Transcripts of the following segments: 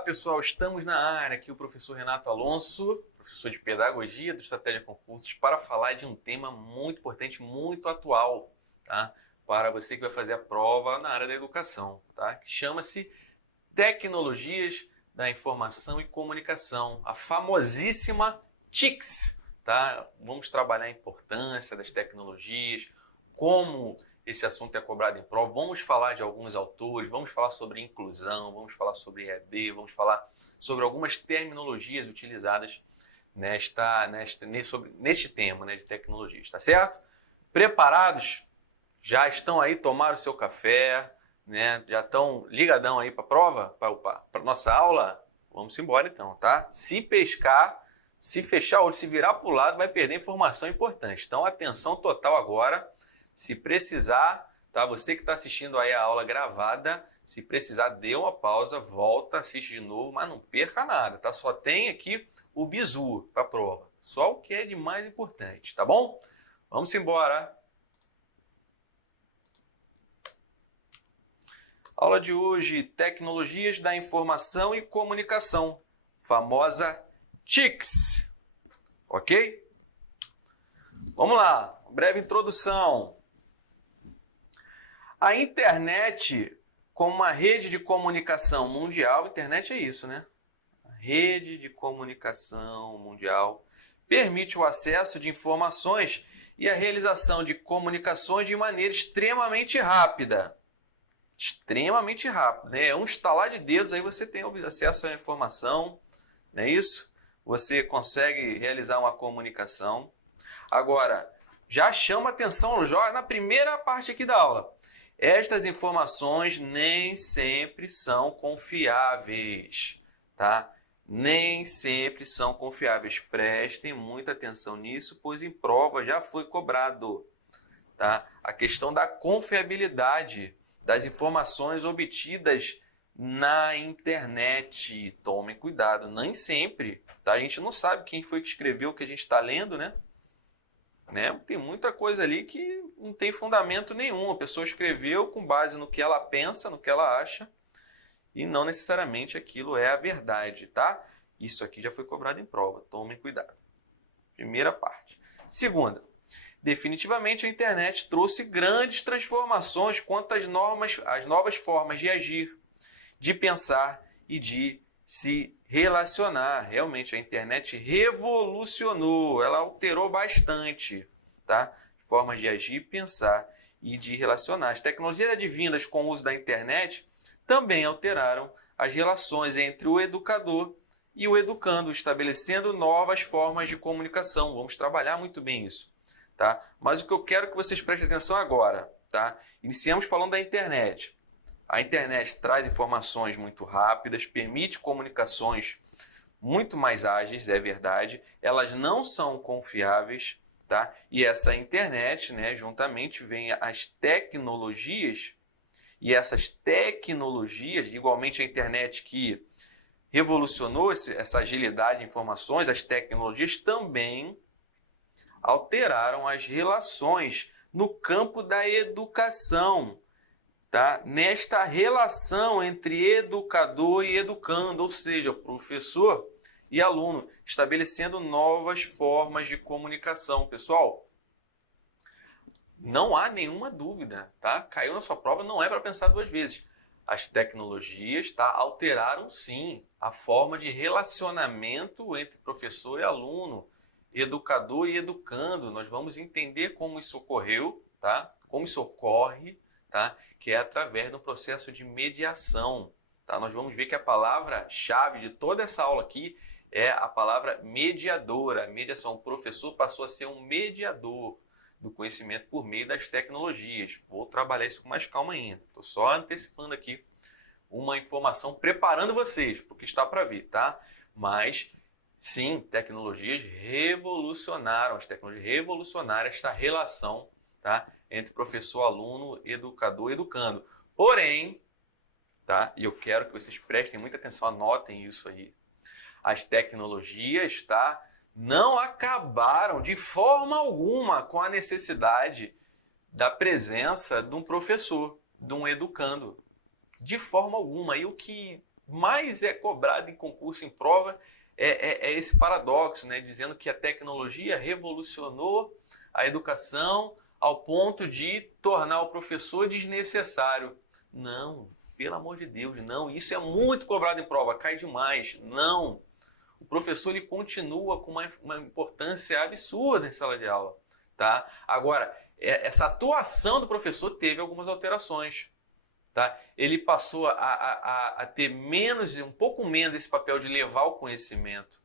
Olá pessoal, estamos na área aqui o professor Renato Alonso, professor de Pedagogia do Estratégia Concursos, para falar de um tema muito importante, muito atual, tá? Para você que vai fazer a prova na área da educação, tá? Que chama-se Tecnologias da Informação e Comunicação, a famosíssima TICs, tá? Vamos trabalhar a importância das tecnologias, como esse assunto é cobrado em prova, vamos falar de alguns autores, vamos falar sobre inclusão, vamos falar sobre EAD, vamos falar sobre algumas terminologias utilizadas neste tema, né, de tecnologias, tá certo? Preparados? Já estão aí, tomaram o seu café, né? Já estão ligadão aí para a prova, para nossa aula? Vamos embora então, tá? Se pescar, se fechar o olho, se virar para o lado, vai perder informação importante. Então, atenção total agora. Se precisar, tá? Você que está assistindo aí a aula gravada, se precisar, dê uma pausa, volta, assiste de novo, mas não perca nada, tá? Só tem aqui o bizu para a prova. Só o que é de mais importante, tá bom? Vamos embora. Aula de hoje, Tecnologias da Informação e Comunicação, famosa TICs, ok? Vamos lá, breve introdução. A internet, como uma rede de comunicação mundial, internet é isso, né? A rede de comunicação mundial permite o acesso de informações e a realização de comunicações de maneira extremamente rápida. Extremamente rápida, né? É um estalar de dedos, aí você tem acesso à informação, não é isso? Você consegue realizar uma comunicação. Agora, já chama atenção já na primeira parte aqui da aula. Estas informações nem sempre são confiáveis, tá? Nem sempre são confiáveis. Prestem muita atenção nisso, pois em prova já foi cobrado, tá? A questão da confiabilidade das informações obtidas na internet. Tomem cuidado, nem sempre, tá? A gente não sabe quem foi que escreveu o que a gente está lendo, né? Tem muita coisa ali que não tem fundamento nenhum. A pessoa escreveu com base no que ela pensa, no que ela acha, e não necessariamente aquilo é a verdade, tá? Isso aqui já foi cobrado em prova. Tomem cuidado. Primeira parte. Segunda, definitivamente a internet trouxe grandes transformações quanto às novas formas de agir, de pensar e de se relacionar. Realmente a internet revolucionou, ela alterou bastante, tá? Formas de agir, pensar e de relacionar. As tecnologias advindas com o uso da internet também alteraram as relações entre o educador e o educando, estabelecendo novas formas de comunicação. Vamos trabalhar muito bem isso, tá? Mas o que eu quero que vocês prestem atenção agora, tá? Iniciamos falando da internet. A internet traz informações muito rápidas, permite comunicações muito mais ágeis, é verdade. Elas não são confiáveis, tá? E essa internet, né, juntamente vem as tecnologias, e essas tecnologias, igualmente a internet que revolucionou essa agilidade de informações, as tecnologias também alteraram as relações no campo da educação, tá? Nesta relação entre educador e educando, ou seja, professor e aluno, estabelecendo novas formas de comunicação. Pessoal, não há nenhuma dúvida, tá? Caiu na sua prova, não é para pensar duas vezes. As tecnologias, tá, alteraram sim a forma de relacionamento entre professor e aluno, educador e educando. Nós vamos entender como isso ocorreu, tá? Como isso ocorre, tá? Que é através do processo de mediação, tá? Nós vamos ver que a palavra-chave de toda essa aula aqui é a palavra mediadora, mediação. O professor passou a ser um mediador do conhecimento por meio das tecnologias. Vou trabalhar isso com mais calma ainda. Estou só antecipando aqui uma informação, preparando vocês, porque está para vir, tá? Mas, sim, tecnologias revolucionaram, as tecnologias revolucionaram esta relação, tá? Entre professor, aluno, educador e educando. Porém, tá? E eu quero que vocês prestem muita atenção, anotem isso aí. As tecnologias, tá? Não acabaram de forma alguma com a necessidade da presença de um professor, de um educando. De forma alguma. E o que mais é cobrado em concurso, em prova, é esse paradoxo, né? Dizendo que a tecnologia revolucionou a educação ao ponto de tornar o professor desnecessário. Não, pelo amor de Deus, não. Isso é muito cobrado em prova, cai demais. Não. O professor ele continua com uma importância absurda em sala de aula. Tá? Agora, essa atuação do professor teve algumas alterações. Tá? Ele passou a ter um pouco menos esse papel de levar o conhecimento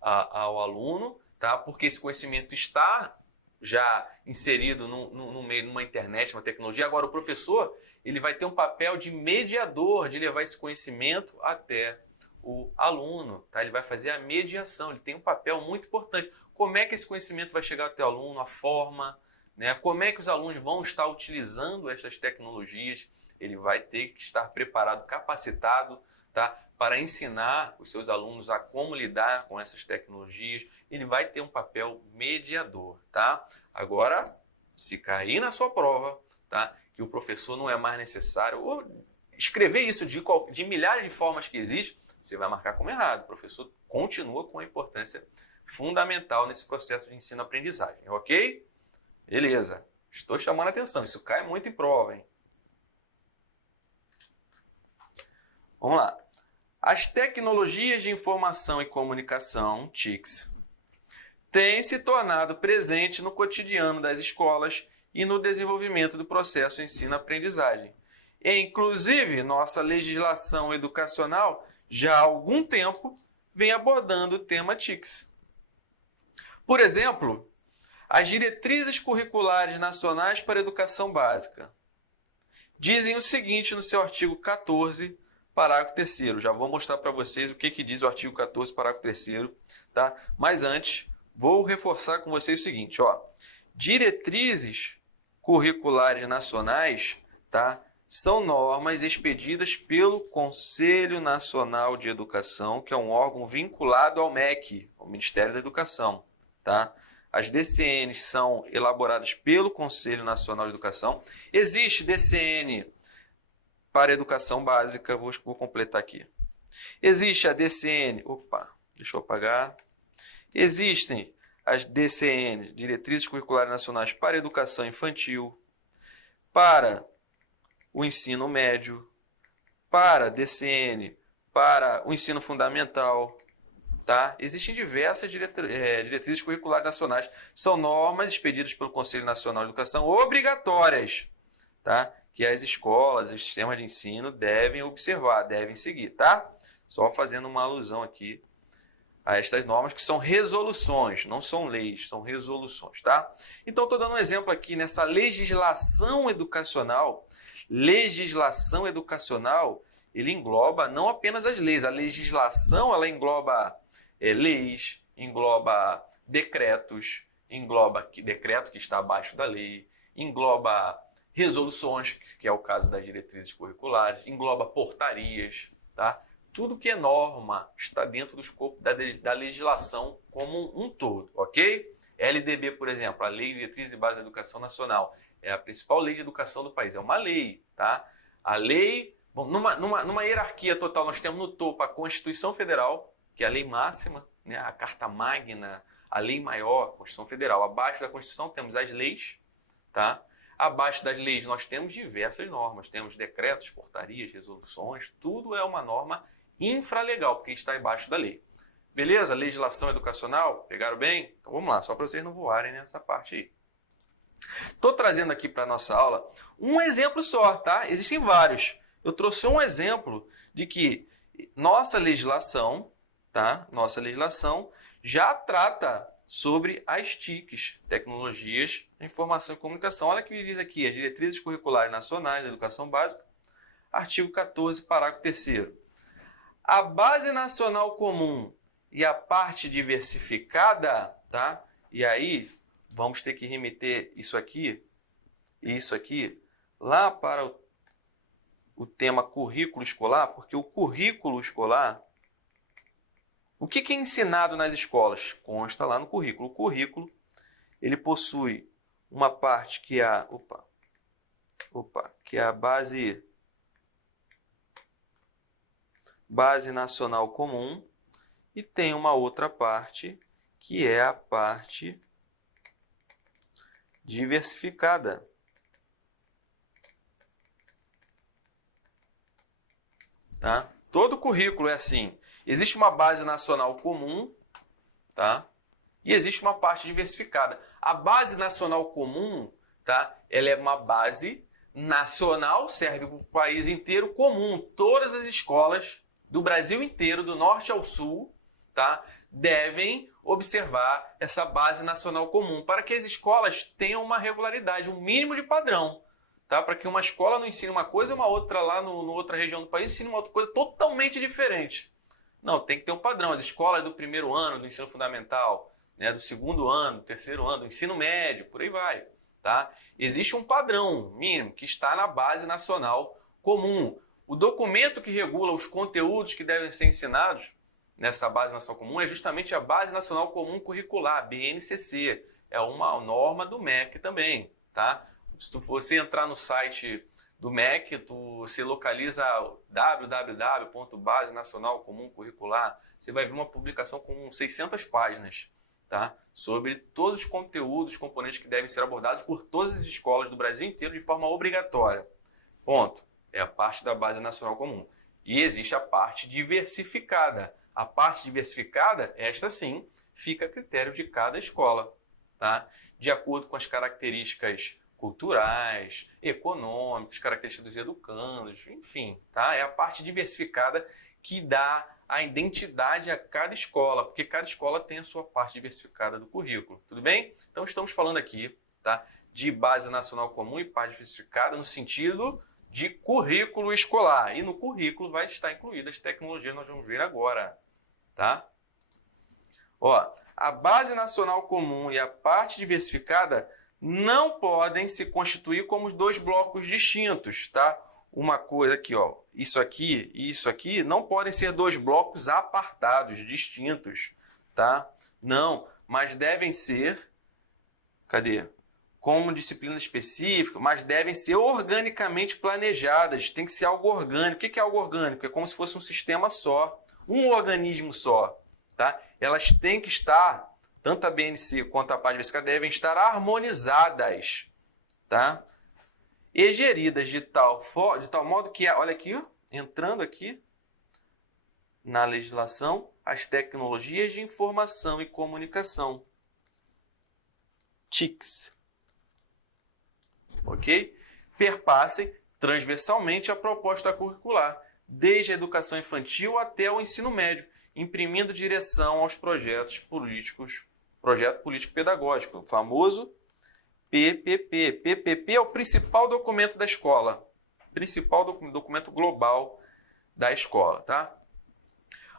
ao aluno, tá? Porque esse conhecimento está já inserido no meio, numa internet, numa tecnologia. Agora, o professor ele vai ter um papel de mediador, de levar esse conhecimento até o aluno. Tá? Ele vai fazer a mediação, ele tem um papel muito importante. Como é que esse conhecimento vai chegar até o aluno, a forma, né? Como é que os alunos vão estar utilizando essas tecnologias. Ele vai ter que estar preparado, capacitado, tá? Para ensinar os seus alunos a como lidar com essas tecnologias. Ele vai ter um papel mediador, tá? Agora, se cair na sua prova, tá? Que o professor não é mais necessário, ou escrever isso de milhares de formas que existem, você vai marcar como errado. O professor continua com a importância fundamental nesse processo de ensino-aprendizagem, ok? Beleza. Estou chamando a atenção, isso cai muito em prova, hein? Vamos lá. As tecnologias de informação e comunicação, TICs, têm se tornado presentes no cotidiano das escolas e no desenvolvimento do processo de ensino-aprendizagem. Inclusive, nossa legislação educacional já há algum tempo vem abordando o tema TICs. Por exemplo, as diretrizes curriculares nacionais para a educação básica dizem o seguinte no seu artigo 14, parágrafo 3º. Já vou mostrar para vocês o que diz o artigo 14, parágrafo 3º, tá? Mas antes, vou reforçar com vocês o seguinte, ó. Diretrizes curriculares nacionais, tá? São normas expedidas pelo Conselho Nacional de Educação, que é um órgão vinculado ao MEC, ao Ministério da Educação, tá? As DCNs são elaboradas pelo Conselho Nacional de Educação. Existe DCN para educação básica, vou completar aqui. Existe a DCN, deixa eu apagar. Existem as DCN, Diretrizes Curriculares Nacionais para Educação Infantil, para o ensino médio, para DCN, para o ensino fundamental, tá? Existem diversas diretrizes curriculares nacionais, são normas expedidas pelo Conselho Nacional de Educação obrigatórias, tá? Que as escolas, os sistemas de ensino devem observar, devem seguir, tá? Só fazendo uma alusão aqui a estas normas que são resoluções, não são leis, são resoluções, tá? Então, estou dando um exemplo aqui nessa legislação educacional. Legislação educacional, ele engloba não apenas as leis, a legislação ela engloba leis, engloba decretos, engloba decreto que está abaixo da lei, engloba resoluções, que é o caso das diretrizes curriculares, engloba portarias, tá? Tudo que é norma está dentro do escopo da legislação como um todo, ok? LDB, por exemplo, a Lei de Diretriz e Base da Educação Nacional, é a principal lei de educação do país, é uma lei, tá? A lei, numa hierarquia total, nós temos no topo a Constituição Federal, que é a lei máxima, né? A Carta Magna, a lei maior, a Constituição Federal. Abaixo da Constituição temos as leis, tá? Abaixo das leis nós temos diversas normas, temos decretos, portarias, resoluções, tudo é uma norma infralegal, porque está embaixo da lei. Beleza? Legislação educacional, pegaram bem? Então vamos lá, só para vocês não voarem nessa parte aí. Estou trazendo aqui para a nossa aula um exemplo só, tá? Existem vários. Eu trouxe um exemplo de que nossa legislação, tá? Nossa legislação já trata sobre as TICs, Tecnologias de Informação e Comunicação. Olha o que diz aqui, as Diretrizes Curriculares Nacionais da Educação Básica, artigo 14, parágrafo 3º. A Base Nacional Comum e a parte diversificada, tá? E aí vamos ter que remeter isso aqui e isso aqui lá para o tema currículo escolar, porque o currículo escolar, o que é ensinado nas escolas? Consta lá no currículo. O currículo, ele possui uma parte que é a, que é a base Base Nacional Comum, e tem uma outra parte, que é a parte diversificada. Tá? Todo currículo é assim. Existe uma base nacional comum, tá? E existe uma parte diversificada. A base nacional comum, tá? Ela é uma base nacional, serve para o país inteiro, comum. Todas as escolas do Brasil inteiro, do norte ao sul, tá? Devem observar essa base nacional comum, para que as escolas tenham uma regularidade, um mínimo de padrão. Tá? Para que uma escola não ensine uma coisa, uma outra lá no outra região do país ensine uma outra coisa totalmente diferente. Não, tem que ter um padrão. As escolas do primeiro ano do ensino fundamental, né, do segundo ano, do terceiro ano, do ensino médio, por aí vai. Tá? Existe um padrão mínimo que está na base nacional comum. O documento que regula os conteúdos que devem ser ensinados nessa base nacional comum é justamente a Base Nacional Comum Curricular, BNCC. É uma norma do MEC também. Tá? Se você entrar no site do MEC, você localiza www.base nacional comum curricular, você vai ver uma publicação com 600 páginas, tá? Sobre todos os conteúdos, componentes que devem ser abordados por todas as escolas do Brasil inteiro de forma obrigatória. Ponto. É a parte da Base Nacional Comum. E existe a parte diversificada. A parte diversificada, esta sim, fica a critério de cada escola, tá? De acordo com as características culturais, econômicas, características dos educandos, enfim, tá? É a parte diversificada que dá a identidade a cada escola, porque cada escola tem a sua parte diversificada do currículo, tudo bem? Então estamos falando aqui, tá, de base nacional comum e parte diversificada no sentido de currículo escolar, e no currículo vai estar incluídas as tecnologias que nós vamos ver agora, tá? Ó, a base nacional comum e a parte diversificada não podem se constituir como dois blocos distintos, tá? Uma coisa aqui, ó, isso aqui e isso aqui não podem ser dois blocos apartados, distintos, tá? Não, mas devem ser, cadê? Como disciplina específica, mas devem ser organicamente planejadas, tem que ser algo orgânico. O que é algo orgânico? É como se fosse um sistema só, um organismo só, tá? Elas têm que estar, tanto a BNC quanto a parte diversificada devem estar harmonizadas, tá? E geridas de tal modo que, olha aqui, ó, entrando aqui na legislação, as tecnologias de informação e comunicação, TICs, ok? Perpassem transversalmente a proposta curricular, desde a educação infantil até o ensino médio, imprimindo direção aos projetos políticos, projeto político-pedagógico, o famoso PPP. PPP é o principal documento da escola, principal documento global da escola, tá?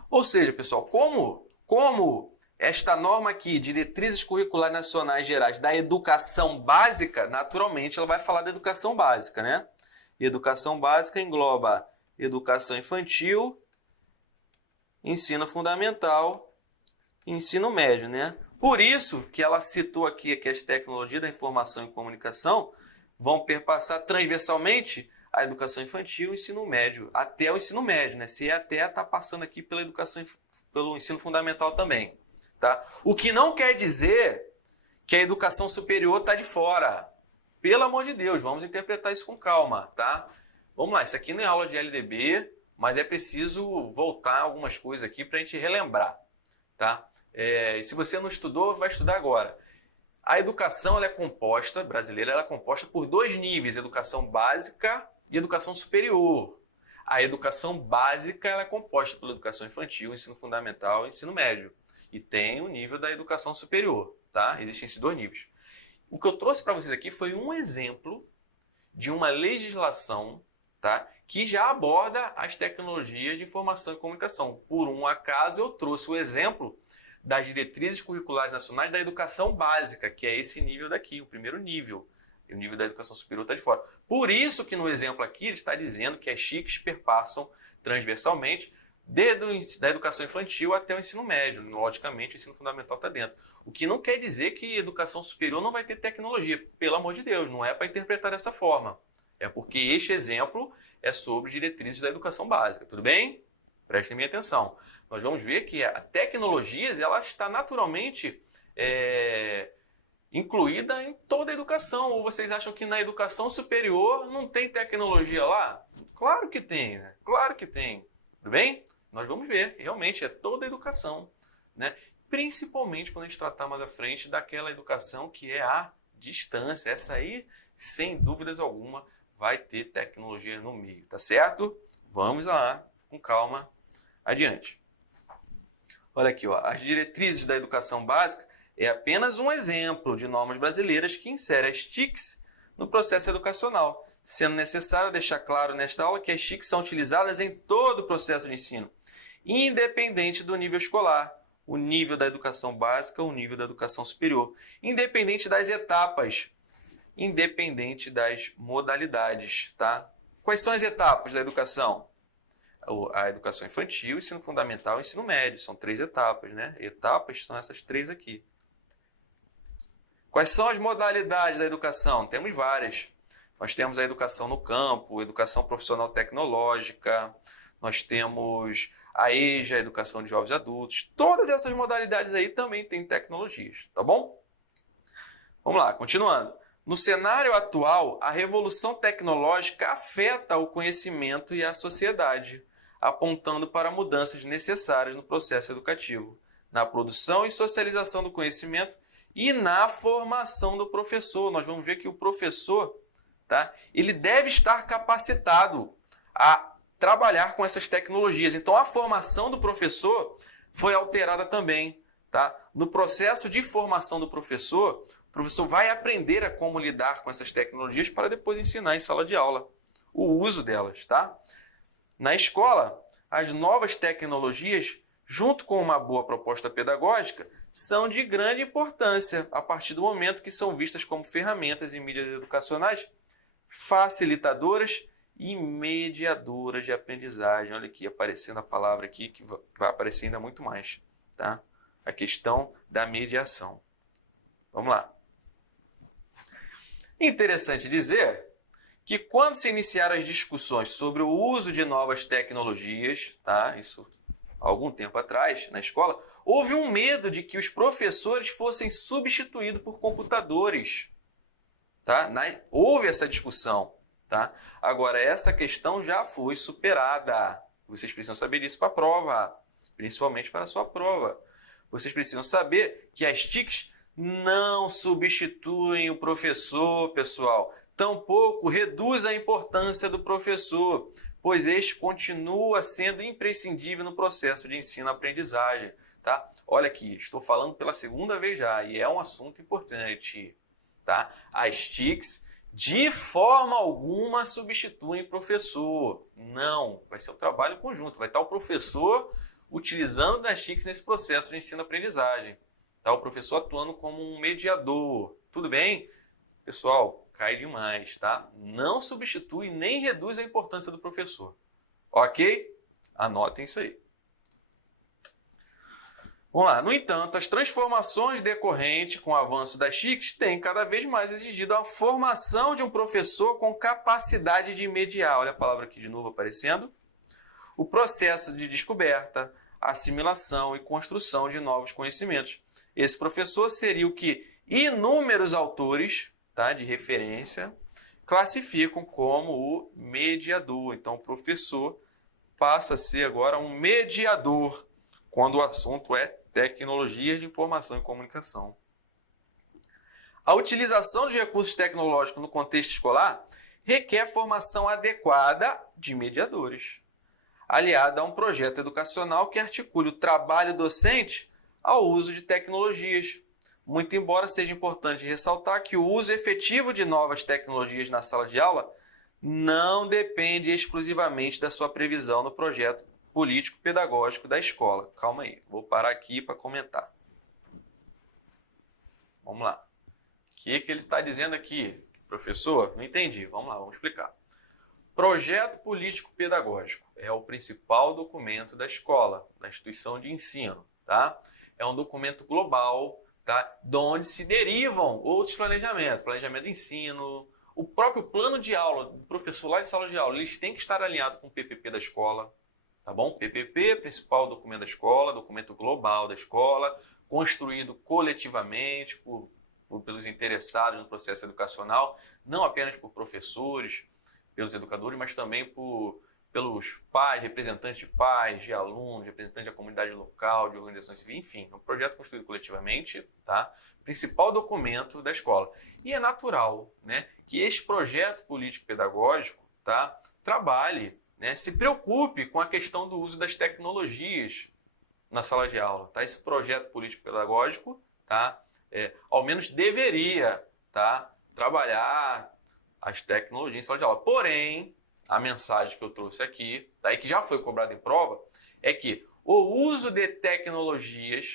Ou seja, pessoal, como esta norma aqui, Diretrizes Curriculares Nacionais Gerais da Educação Básica, naturalmente ela vai falar da educação básica, né? E educação básica engloba educação infantil, ensino fundamental e ensino médio, né? Por isso que ela citou aqui que as tecnologias da informação e comunicação vão perpassar transversalmente a educação infantil e o ensino médio, até o ensino médio, né? Se até está passando aqui pela educação, pelo ensino fundamental também, tá? O que não quer dizer que a educação superior está de fora. Pelo amor de Deus, vamos interpretar isso com calma, tá? Vamos lá, isso aqui não é aula de LDB, mas é preciso voltar algumas coisas aqui para a gente relembrar, tá? E se você não estudou, vai estudar agora. A educação ela é composta, brasileira, ela é composta por dois níveis, educação básica e educação superior. A educação básica ela é composta pela educação infantil, ensino fundamental e ensino médio. E tem o nível da educação superior, tá? Existem esses dois níveis. O que eu trouxe para vocês aqui foi um exemplo de uma legislação, tá, que já aborda as tecnologias de informação e comunicação. Por um acaso eu trouxe o exemplo das Diretrizes Curriculares Nacionais da Educação Básica, que é esse nível daqui, o primeiro nível. E o nível da educação superior está de fora. Por isso que no exemplo aqui ele está dizendo que as TICs perpassam transversalmente desde a educação infantil até o ensino médio. Logicamente, o ensino fundamental está dentro. O que não quer dizer que a educação superior não vai ter tecnologia. Pelo amor de Deus, não é para interpretar dessa forma. É porque este exemplo é sobre diretrizes da educação básica. Tudo bem? Prestem bem atenção. Nós vamos ver que a tecnologias ela está naturalmente incluída em toda a educação. Ou vocês acham que na educação superior não tem tecnologia lá? Claro que tem, né? Claro que tem. Tudo bem? Nós vamos ver. Realmente é toda a educação, né? Principalmente quando a gente tratar mais à frente daquela educação que é à distância. Essa aí, sem dúvidas alguma, vai ter tecnologia no meio, tá certo? Vamos lá, com calma, adiante. Olha aqui, ó, as diretrizes da educação básica é apenas um exemplo de normas brasileiras que insere as TICs no processo educacional, sendo necessário deixar claro nesta aula que as TICs são utilizadas em todo o processo de ensino, independente do nível escolar, o nível da educação básica, o nível da educação superior, independente das etapas, independente das modalidades, tá? Quais são as etapas da educação? A educação infantil, ensino fundamental e ensino médio. São 3 etapas, né? Etapas são essas 3 aqui. Quais são as modalidades da educação? Temos várias. Nós temos a educação no campo, educação profissional tecnológica, nós temos a EJA, a educação de jovens e adultos. Todas essas modalidades aí também têm tecnologias, tá bom? Vamos lá, continuando. No cenário atual, a revolução tecnológica afeta o conhecimento e a sociedade, apontando para mudanças necessárias no processo educativo, na produção e socialização do conhecimento e na formação do professor. Nós vamos ver que o professor, tá, ele deve estar capacitado a trabalhar com essas tecnologias. Então, a formação do professor foi alterada também. Tá? No processo de formação do professor, o professor vai aprender a como lidar com essas tecnologias para depois ensinar em sala de aula o uso delas. Tá? Na escola, as novas tecnologias, junto com uma boa proposta pedagógica, são de grande importância a partir do momento que são vistas como ferramentas e mídias educacionais facilitadoras e mediadoras de aprendizagem. Olha aqui, aparecendo a palavra aqui, que vai aparecer ainda muito mais. Tá? A questão da mediação. Vamos lá. Interessante dizer que quando se iniciaram as discussões sobre o uso de novas tecnologias, tá? Isso há algum tempo atrás, na escola, houve um medo de que os professores fossem substituídos por computadores. Tá? Houve essa discussão. Tá? Agora, essa questão já foi superada. Vocês precisam saber disso para a prova, principalmente para a sua prova. Vocês precisam saber que as TICs não substituem o professor, pessoal. Tampouco reduz a importância do professor, pois este continua sendo imprescindível no processo de ensino-aprendizagem. Tá? Olha aqui, estou falando pela segunda vez já, e é um assunto importante. Tá? As TICs, de forma alguma, substituem o professor. Não, vai ser um trabalho conjunto. Vai estar o professor utilizando das TICs nesse processo de ensino-aprendizagem. Tá? O professor atuando como um mediador. Tudo bem? Pessoal, cai demais, tá? Não substitui nem reduz a importância do professor. Ok? Anotem isso aí. Vamos lá. No entanto, as transformações decorrentes com o avanço das TICs têm cada vez mais exigido a formação de um professor com capacidade de mediar. Olha a palavra aqui de novo aparecendo. O processo de descoberta, assimilação e construção de novos conhecimentos. Esse professor seria o que inúmeros autores, tá, de referência classificam como o mediador. Então, o professor passa a ser agora um mediador quando o assunto é tecnologias de informação e comunicação. A utilização de recursos tecnológicos no contexto escolar requer formação adequada de mediadores, aliada a um projeto educacional que articule o trabalho docente ao uso de tecnologias. Muito embora seja importante ressaltar que o uso efetivo de novas tecnologias na sala de aula não depende exclusivamente da sua previsão no projeto político-pedagógico da escola. Calma aí, vou parar aqui para comentar. Vamos lá. O que ele está dizendo aqui? Professor, não entendi. Vamos lá, vamos explicar. Projeto político-pedagógico é o principal documento da escola, da instituição de ensino. Tá? É um documento global, tá? De onde se derivam outros planejamentos. Planejamento de ensino, o próprio plano de aula do professor lá de sala de aula, eles têm que estar alinhados com o PPP da escola. Tá bom? PPP, principal documento da escola, documento global da escola, construído coletivamente pelos interessados no processo educacional, não apenas por professores, pelos educadores, mas também pelos pais, representantes de pais, de alunos, representantes da comunidade local, de organizações civis, enfim, é um projeto construído coletivamente, tá? Principal documento da escola. E é natural, né, que este projeto político-pedagógico, tá, trabalhe, né, se preocupe com a questão do uso das tecnologias na sala de aula. Tá? Esse projeto político-pedagógico, tá, ao menos deveria, tá, trabalhar as tecnologias em sala de aula. Porém, a mensagem que eu trouxe aqui, tá, e que já foi cobrada em prova, é que o uso de tecnologias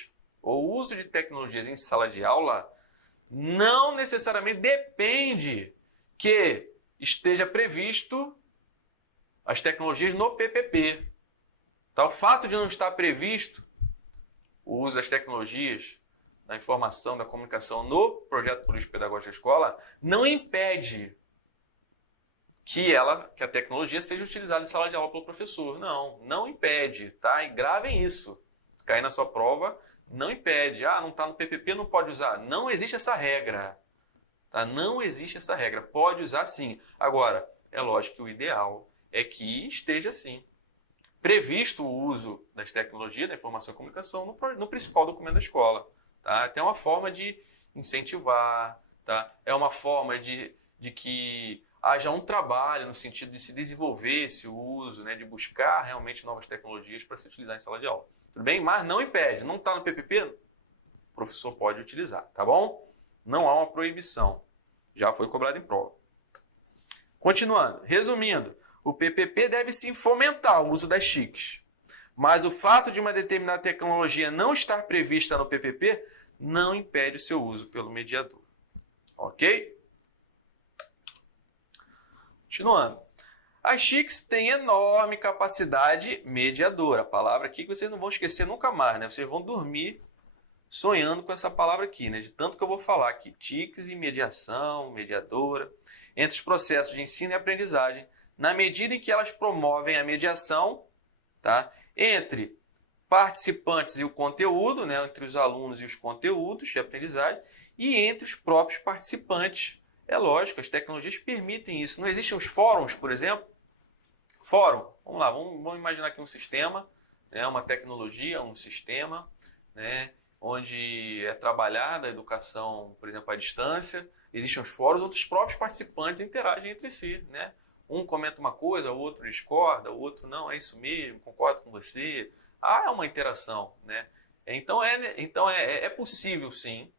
em sala de aula não necessariamente depende que esteja previsto as tecnologias no PPP. Tá? O fato de não estar previsto o uso das tecnologias da informação, da comunicação no projeto político-pedagógico da escola não impede que a tecnologia seja utilizada em sala de aula pelo professor. Não impede, tá? E gravem isso. Se cair na sua prova, não impede. Ah, não está no PPP, não pode usar. Não existe essa regra. Tá? Não existe essa regra. Pode usar sim. Agora, é lógico que o ideal é que esteja sim previsto o uso das tecnologias da informação e comunicação no principal documento da escola. Tá? Até uma forma de incentivar, tá? É uma forma de que haja um trabalho no sentido de se desenvolver esse uso, né? De buscar realmente novas tecnologias para se utilizar em sala de aula. Tudo bem? Mas não impede, não está no PPP, o professor pode utilizar, tá bom? Não há uma proibição, já foi cobrado em prova. Continuando, resumindo, o PPP deve sim fomentar o uso das TICs, mas o fato de uma determinada tecnologia não estar prevista no PPP não impede o seu uso pelo mediador. Ok? Continuando. As TICs têm enorme capacidade mediadora. A palavra aqui que vocês não vão esquecer nunca mais, né? Vocês vão dormir sonhando com essa palavra aqui, né? De tanto que eu vou falar aqui. TICs e mediação, mediadora, entre os processos de ensino e aprendizagem, na medida em que elas promovem a mediação, tá, entre participantes e o conteúdo, né, entre os alunos e os conteúdos de aprendizagem, e entre os próprios participantes. É lógico, as tecnologias permitem isso. Não existem os fóruns, por exemplo? Fórum, vamos lá, vamos imaginar aqui um sistema, né, uma tecnologia, um sistema, né, onde é trabalhada a educação, por exemplo, à distância. Existem os fóruns, outros próprios participantes interagem entre si, né? Um comenta uma coisa, o outro discorda, o outro não, é isso mesmo, concordo com você. Há uma interação, né? Então é possível sim,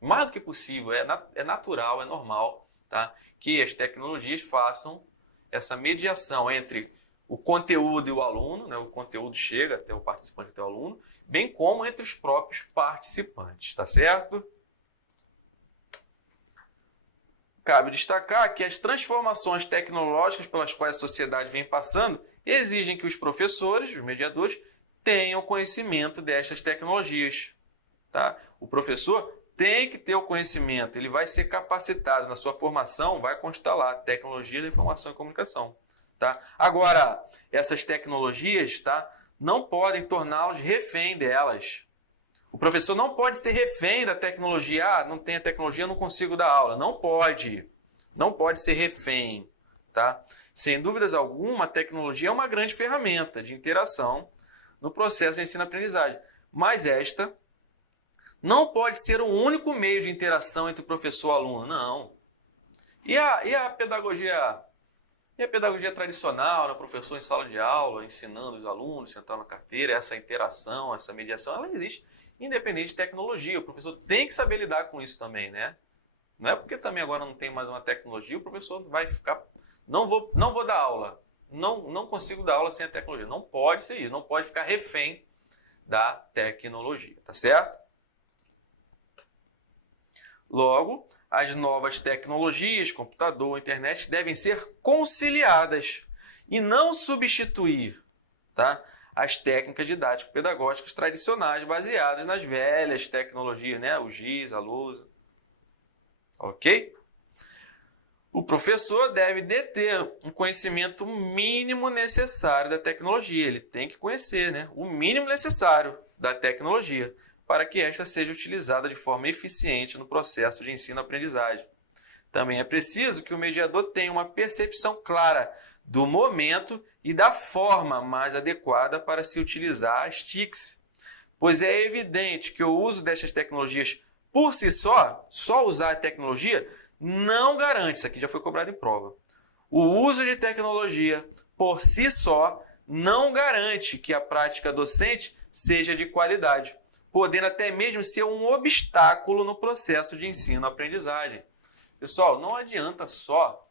mais do que possível, é natural, é normal, tá? Que as tecnologias façam essa mediação entre o conteúdo e o aluno, né? O conteúdo chega até o participante, até o aluno, bem como entre os próprios participantes, tá certo? Cabe destacar que as transformações tecnológicas pelas quais a sociedade vem passando exigem que os professores, os mediadores, tenham conhecimento destas tecnologias. Tá? O professor tem que ter o conhecimento, ele vai ser capacitado na sua formação, vai constar lá, tecnologia da informação e comunicação. Tá? Agora, essas tecnologias, tá, não podem torná-los refém delas. O professor não pode ser refém da tecnologia. Ah, não tem a tecnologia, eu não consigo dar aula. Não pode. Não pode ser refém. Tá? Sem dúvidas alguma, a tecnologia é uma grande ferramenta de interação no processo de ensino-aprendizagem. Mas esta não pode ser o único meio de interação entre o professor e o aluno. Não. E a pedagogia? E a pedagogia tradicional, né? O professor em sala de aula, ensinando os alunos, sentado na carteira, essa interação, essa mediação, ela existe. Independente de tecnologia, o professor tem que saber lidar com isso também, né? Não é porque também agora não tem mais uma tecnologia, o professor vai ficar, não vou dar aula, não consigo dar aula sem a tecnologia. Não pode ser isso, não pode ficar refém da tecnologia, tá certo? Logo, as novas tecnologias, computador, internet, devem ser conciliadas e não substituir, tá, as técnicas didático-pedagógicas tradicionais baseadas nas velhas tecnologias, né? O GIS, a lousa. Ok? O professor deve deter um conhecimento mínimo necessário da tecnologia. Ele tem que conhecer, né, o mínimo necessário da tecnologia para que esta seja utilizada de forma eficiente no processo de ensino-aprendizagem. Também é preciso que o mediador tenha uma percepção clara do momento e da forma mais adequada para se utilizar as TICs, pois é evidente que o uso destas tecnologias por si só usar a tecnologia, não garante, isso aqui já foi cobrado em prova, o uso de tecnologia por si só não garante que a prática docente seja de qualidade, podendo até mesmo ser um obstáculo no processo de ensino-aprendizagem. Pessoal, não adianta só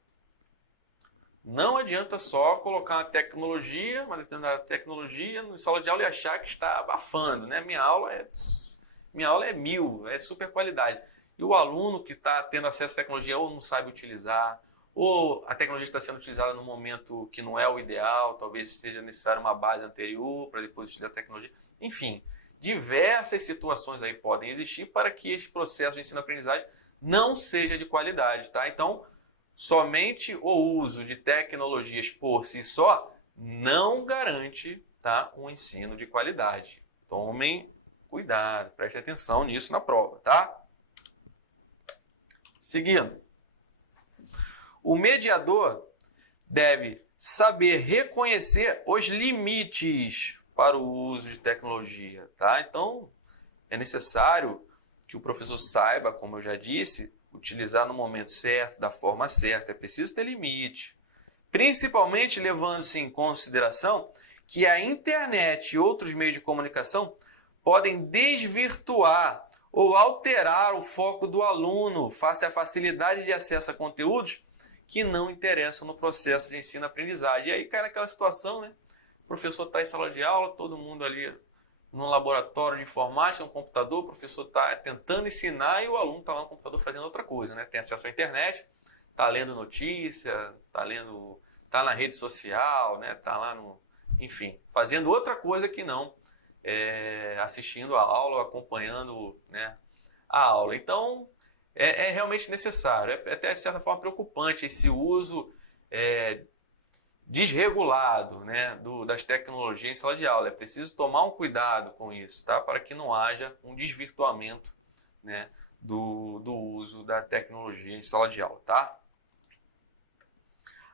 colocar uma determinada tecnologia na sala de aula e achar que está abafando, né? Minha aula é 1000, é super qualidade. E o aluno que está tendo acesso à tecnologia ou não sabe utilizar, ou a tecnologia está sendo utilizada no momento que não é o ideal, talvez seja necessário uma base anterior para depois utilizar a tecnologia. Enfim, diversas situações aí podem existir para que este processo de ensino-aprendizagem não seja de qualidade, tá? Então, somente o uso de tecnologias por si só não garante, tá, um ensino de qualidade. Tomem cuidado, prestem atenção nisso na prova, tá? Seguindo. O mediador deve saber reconhecer os limites para o uso de tecnologia, tá? Então, é necessário que o professor saiba, como eu já disse, utilizar no momento certo, da forma certa. É preciso ter limite. Principalmente levando-se em consideração que a internet e outros meios de comunicação podem desvirtuar ou alterar o foco do aluno face à facilidade de acesso a conteúdos que não interessam no processo de ensino-aprendizagem. E aí cai naquela situação, né? O professor está em sala de aula, todo mundo ali no laboratório de informática, no computador, o professor está tentando ensinar e o aluno está lá no computador fazendo outra coisa, né? Tem acesso à internet, está lendo notícia, está na rede social, né? Está lá enfim, fazendo outra coisa que não assistindo a aula, acompanhando, né, a aula. Então, é realmente necessário, é até de certa forma preocupante esse uso desregulado, né, das tecnologias em sala de aula. É preciso tomar um cuidado com isso, tá? Para que não haja um desvirtuamento, né, do uso da tecnologia em sala de aula, tá?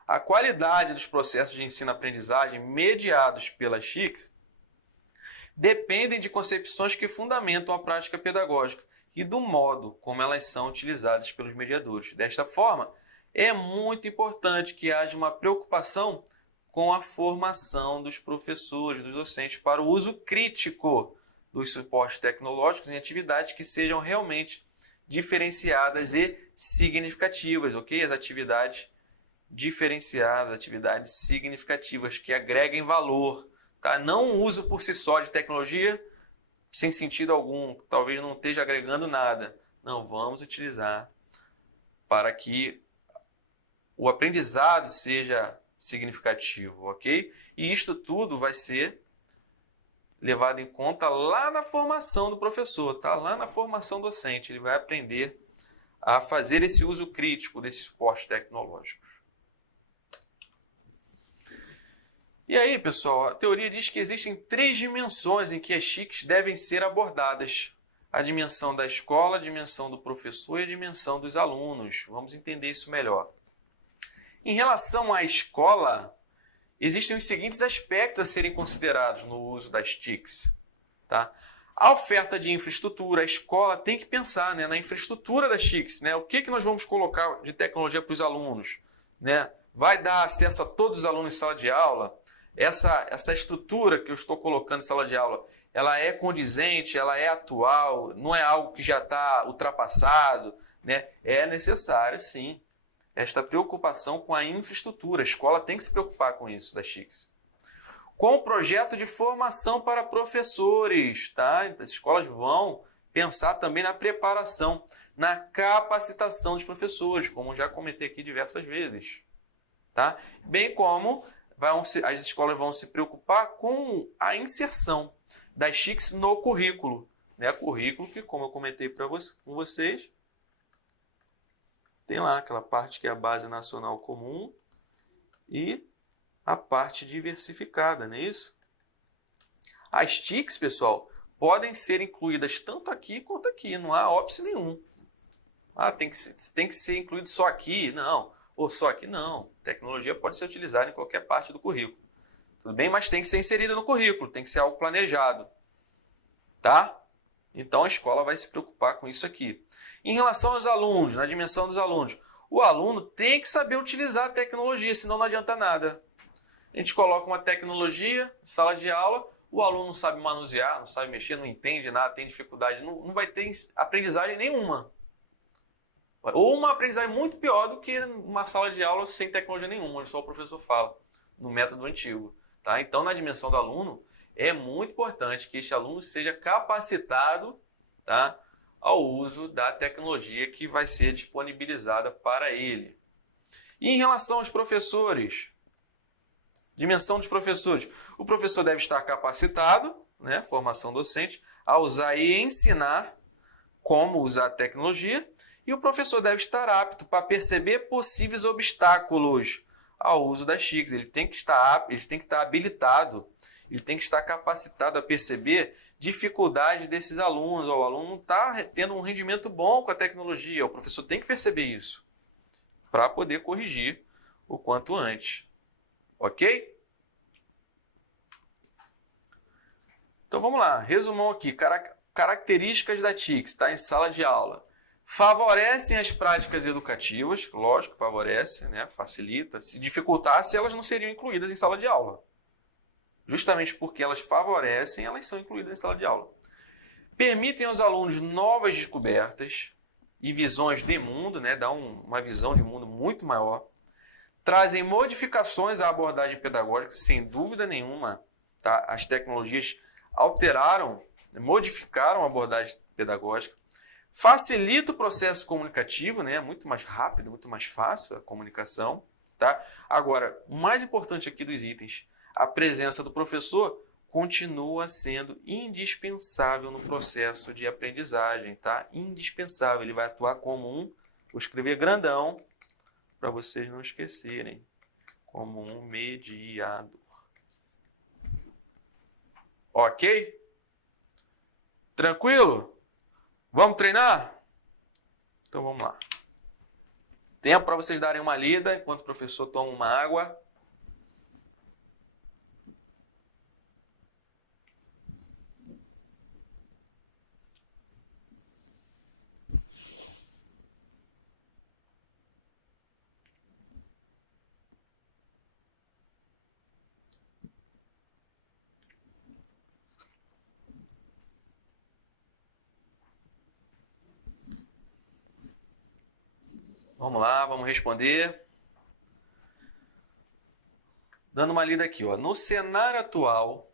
A qualidade dos processos de ensino-aprendizagem mediados pelas TICs dependem de concepções que fundamentam a prática pedagógica e do modo como elas são utilizadas pelos mediadores. Desta forma, é muito importante que haja uma preocupação com a formação dos professores, dos docentes, para o uso crítico dos suportes tecnológicos em atividades que sejam realmente diferenciadas e significativas, ok? As atividades diferenciadas, atividades significativas que agreguem valor, tá? Não o uso por si só de tecnologia sem sentido algum, talvez não esteja agregando nada. Não, vamos utilizar para que o aprendizado seja significativo, ok? E isto tudo vai ser levado em conta lá na formação do professor, tá? Lá na formação docente, ele vai aprender a fazer esse uso crítico desses suportes tecnológicos. E aí, pessoal, a teoria diz que existem 3 dimensões em que as TICs devem ser abordadas. A dimensão da escola, a dimensão do professor e a dimensão dos alunos. Vamos entender isso melhor. Em relação à escola, existem os seguintes aspectos a serem considerados no uso das TICs. Tá? A oferta de infraestrutura, a escola tem que pensar, né, na infraestrutura das TICs. Né? O que nós vamos colocar de tecnologia para os alunos? Né? Vai dar acesso a todos os alunos em sala de aula? Essa estrutura que eu estou colocando em sala de aula, ela é condizente, ela é atual, não é algo que já está ultrapassado, né? É necessário, sim, esta preocupação com a infraestrutura. A escola tem que se preocupar com isso, das TICs. Com o projeto de formação para professores, tá? As escolas vão pensar também na preparação, na capacitação dos professores, como já comentei aqui diversas vezes, tá? Bem como as escolas vão se preocupar com a inserção das TICs no currículo, né? Currículo que, como eu comentei com vocês, tem lá aquela parte que é a base nacional comum e a parte diversificada, não é isso? As TICs, pessoal, podem ser incluídas tanto aqui quanto aqui, não há óbice nenhum. Ah, tem que ser incluído só aqui? Não. Ou só aqui? Não. Tecnologia pode ser utilizada em qualquer parte do currículo. Tudo bem? Mas tem que ser inserida no currículo, tem que ser algo planejado. Tá? Então a escola vai se preocupar com isso aqui. Em relação aos alunos, na dimensão dos alunos, o aluno tem que saber utilizar a tecnologia, senão não adianta nada. A gente coloca uma tecnologia em sala de aula, o aluno não sabe manusear, não sabe mexer, não entende nada, tem dificuldade, não vai ter aprendizagem nenhuma. Ou uma aprendizagem muito pior do que uma sala de aula sem tecnologia nenhuma, onde só o professor fala, no método antigo. Tá? Então, na dimensão do aluno, é muito importante que este aluno seja capacitado, tá, ao uso da tecnologia que vai ser disponibilizada para ele. E em relação aos professores, dimensão dos professores, o professor deve estar capacitado, né, formação docente, a usar e ensinar como usar a tecnologia, e o professor deve estar apto para perceber possíveis obstáculos ao uso das TICs. Ele tem que estar habilitado, ele tem que estar capacitado a perceber dificuldades desses alunos. O aluno não está tendo um rendimento bom com a tecnologia, o professor tem que perceber isso para poder corrigir o quanto antes. Ok? Então vamos lá, resumão aqui. Características da TICs, está em sala de aula. Favorecem as práticas educativas, lógico, favorece, né? Facilita. Se dificultasse, elas não seriam incluídas em sala de aula. Justamente porque elas favorecem, elas são incluídas em sala de aula. Permitem aos alunos novas descobertas e visões de mundo, né? Dá uma visão de mundo muito maior. Trazem modificações à abordagem pedagógica, sem dúvida nenhuma. Tá? As tecnologias alteraram, modificaram a abordagem pedagógica. Facilita o processo comunicativo, né? Muito mais rápido, muito mais fácil a comunicação. Tá? Agora, o mais importante aqui dos itens, a presença do professor continua sendo indispensável no processo de aprendizagem. Tá? Indispensável, ele vai atuar como vou escrever grandão para vocês não esquecerem, como um mediador. Ok? Tranquilo? Vamos treinar? Então vamos lá. Tempo para vocês darem uma lida enquanto o professor toma uma água. Vamos lá, vamos responder. Dando uma lida aqui, ó. No cenário atual,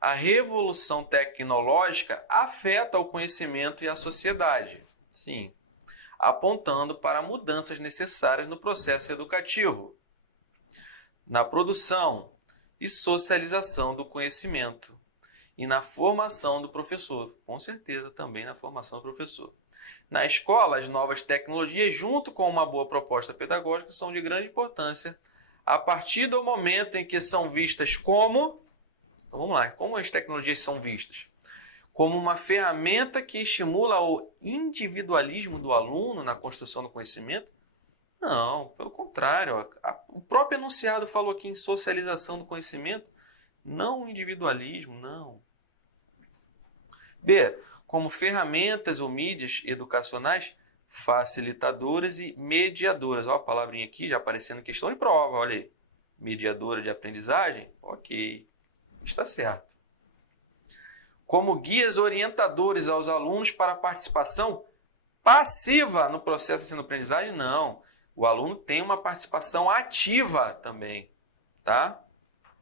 a revolução tecnológica afeta o conhecimento e a sociedade. Sim, apontando para mudanças necessárias no processo educativo, na produção e socialização do conhecimento e na formação do professor. Com certeza também na formação do professor. Na escola, as novas tecnologias, junto com uma boa proposta pedagógica, são de grande importância a partir do momento em que são vistas como... Então vamos lá, como as tecnologias são vistas? Como uma ferramenta que estimula o individualismo do aluno na construção do conhecimento? Não, pelo contrário. O próprio enunciado falou aqui em socialização do conhecimento, não individualismo, não. B, como ferramentas ou mídias educacionais facilitadoras e mediadoras. Olha a palavrinha aqui já aparecendo em questão de prova, olha aí. Mediadora de aprendizagem? Ok, está certo. Como guias orientadores aos alunos para a participação passiva no processo de ensino-aprendizagem? Não. O aluno tem uma participação ativa também, tá?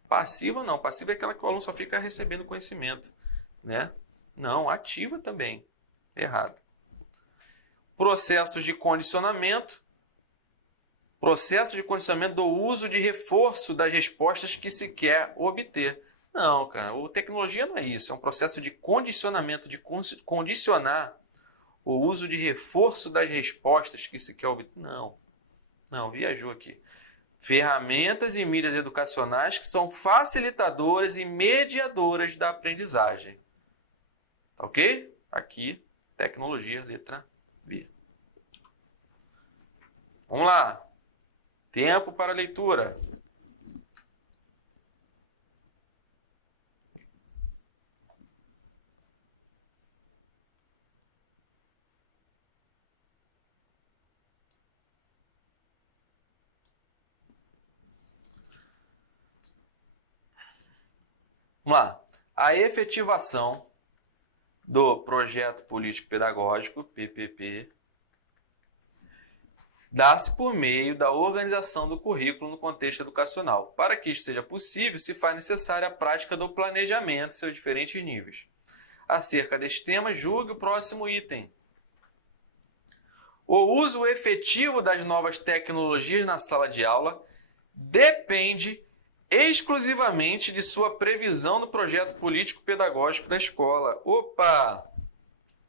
Passiva não. Passiva é aquela que o aluno só fica recebendo conhecimento, né? Não, ativa também. Errado. Processos de condicionamento. Processo de condicionamento do uso de reforço das respostas que se quer obter. Não, cara, a tecnologia não é isso. É um processo de condicionamento, de condicionar o uso de reforço das respostas que se quer obter. Não, viajou aqui. Ferramentas e mídias educacionais que são facilitadoras e mediadoras da aprendizagem. Tá ok? Aqui, tecnologia, letra B. Vamos lá. Tempo para leitura. Vamos lá. A efetivação do projeto político-pedagógico, PPP, dá-se por meio da organização do currículo no contexto educacional. Para que isto seja possível, se faz necessária a prática do planejamento em seus diferentes níveis. Acerca deste tema, julgue o próximo item. O uso efetivo das novas tecnologias na sala de aula depende exclusivamente de sua previsão no projeto político-pedagógico da escola. Opa!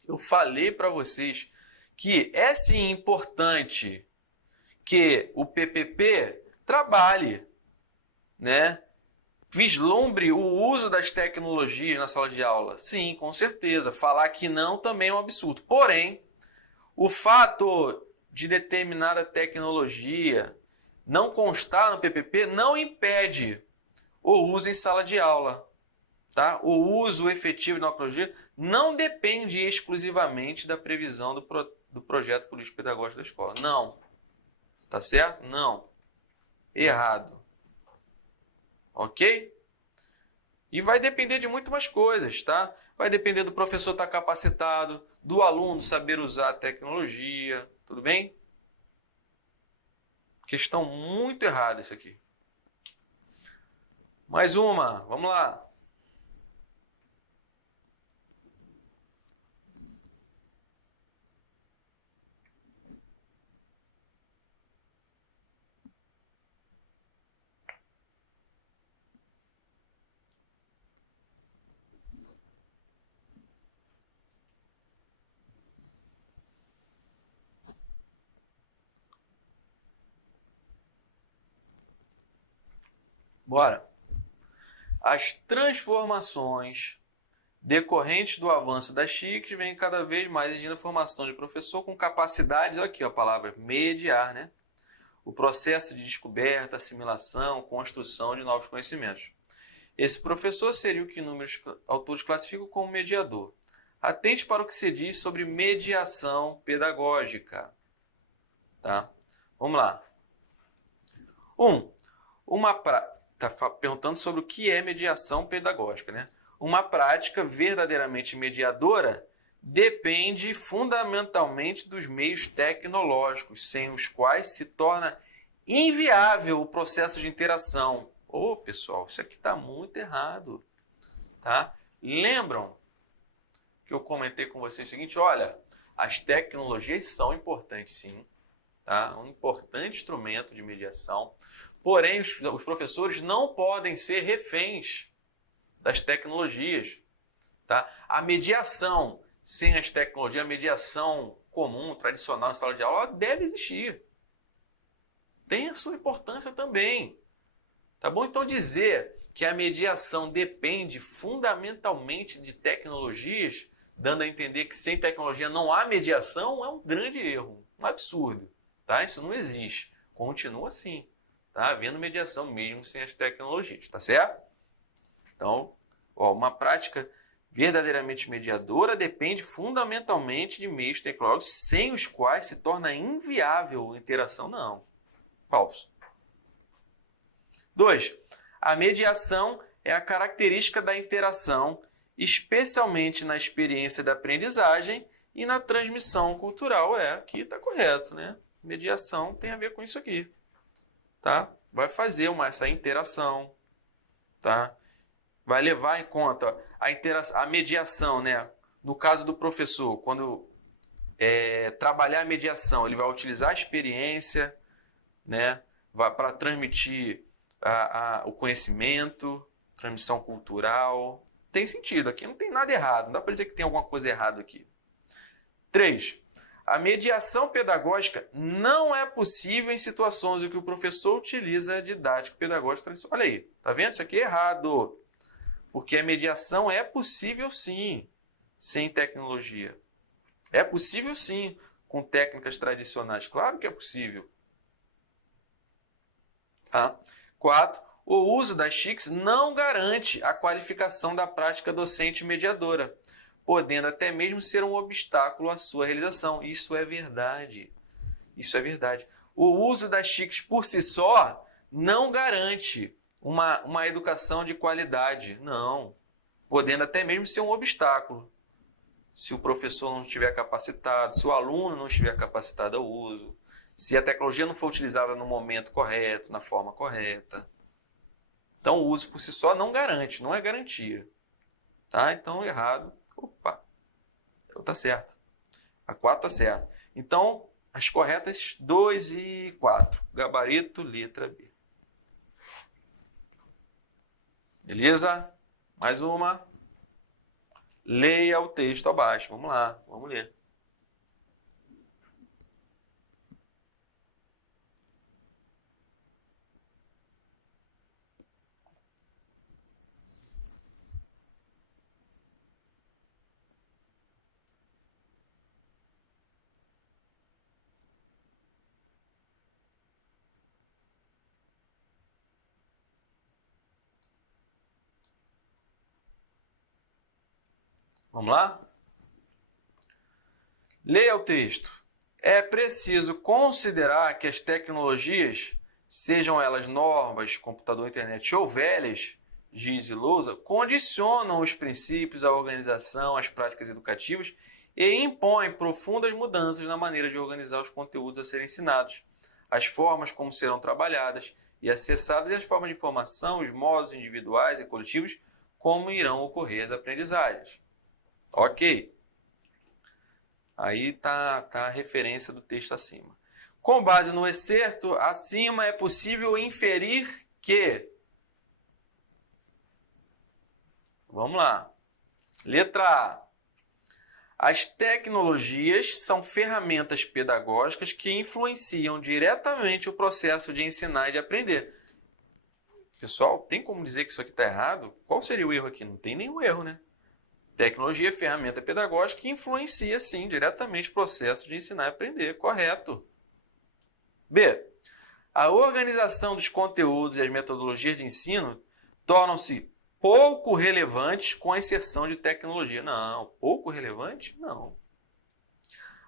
Eu falei para vocês que é sim importante que o PPP trabalhe, né? Vislumbre o uso das tecnologias na sala de aula. Sim, com certeza. Falar que não também é um absurdo. Porém, o fato de determinada tecnologia não constar no PPP não impede o uso em sala de aula. Tá? O uso efetivo de tecnologia não depende exclusivamente da previsão do projeto político-pedagógico da escola. Não. Tá certo? Não. Errado. Ok? E vai depender de muito mais coisas, tá? Vai depender do professor estar capacitado, do aluno saber usar a tecnologia, tudo bem? Questão muito errada isso aqui. Mais uma, vamos lá. Bora. As transformações decorrentes do avanço das TICs vêm cada vez mais exigindo a formação de professor com capacidades, aqui ó, a palavra mediar, né? O processo de descoberta, assimilação, construção de novos conhecimentos. Esse professor seria o que inúmeros autores classificam como mediador. Atente para o que se diz sobre mediação pedagógica. Tá? Vamos lá. Está perguntando sobre o que é mediação pedagógica, né? Uma prática verdadeiramente mediadora depende fundamentalmente dos meios tecnológicos, sem os quais se torna inviável o processo de interação. Ô, pessoal, isso aqui está muito errado. Tá? Lembram que eu comentei com vocês o seguinte, olha, as tecnologias são importantes sim, tá? Um importante instrumento de mediação, porém os professores não podem ser reféns das tecnologias, tá? A mediação sem as tecnologias, a mediação comum, tradicional em sala de aula, deve existir. Tem a sua importância também. Tá bom? Então dizer que a mediação depende fundamentalmente de tecnologias, dando a entender que sem tecnologia não há mediação, é um grande erro, um absurdo. Tá? Isso não existe. Continua assim. Tá havendo mediação mesmo sem as tecnologias. Tá certo? Então, ó, uma prática verdadeiramente mediadora depende fundamentalmente de meios tecnológicos sem os quais se torna inviável a interação. Não. Falso. 2. A mediação é a característica da interação, especialmente na experiência da aprendizagem e na transmissão cultural. Aqui está correto, né? Mediação tem a ver com isso aqui. Tá? Vai fazer essa interação. Tá? Vai levar em conta a mediação, né? No caso do professor, quando trabalhar a mediação, ele vai utilizar a experiência, né? Para transmitir o conhecimento, transmissão cultural. Tem sentido, aqui não tem nada errado, não dá para dizer que tem alguma coisa errada aqui. 3. A mediação pedagógica não é possível em situações em que o professor utiliza a didática pedagógica tradicional. Olha aí, tá vendo? Isso aqui é errado. Porque a mediação é possível sim, sem tecnologia. É possível sim, com técnicas tradicionais. Claro que é possível. Tá? 4. O uso das TICs não garante a qualificação da prática docente mediadora, podendo até mesmo ser um obstáculo à sua realização. Isso é verdade. Isso é verdade. O uso das TICs por si só não garante uma educação de qualidade. Não. Podendo até mesmo ser um obstáculo. Se o professor não estiver capacitado, se o aluno não estiver capacitado ao uso, se a tecnologia não for utilizada no momento correto, na forma correta. Então, o uso por si só não garante, não é garantia. Tá? Então, errado. Opa, então tá certo. A 4 tá certo. Então, as corretas 2 e 4. Gabarito, letra B. Beleza? Mais uma. Leia o texto abaixo. Vamos lá, vamos ler. Vamos lá? Leia o texto. É preciso considerar que as tecnologias, sejam elas novas, computador, internet ou velhas, giz e lousa, condicionam os princípios, a organização, as práticas educativas e impõem profundas mudanças na maneira de organizar os conteúdos a serem ensinados, as formas como serão trabalhadas e acessadas e as formas de informação, os modos individuais e coletivos como irão ocorrer as aprendizagens. Ok. Aí tá a referência do texto acima. Com base no excerto acima, é possível inferir que... Vamos lá. Letra A. As tecnologias são ferramentas pedagógicas que influenciam diretamente o processo de ensinar e de aprender. Pessoal, tem como dizer que isso aqui está errado? Qual seria o erro aqui? Não tem nenhum erro, né? Tecnologia é ferramenta pedagógica que influencia, sim, diretamente o processo de ensinar e aprender. Correto. B. A organização dos conteúdos e as metodologias de ensino tornam-se pouco relevantes com a inserção de tecnologia. Não, pouco relevante? Não.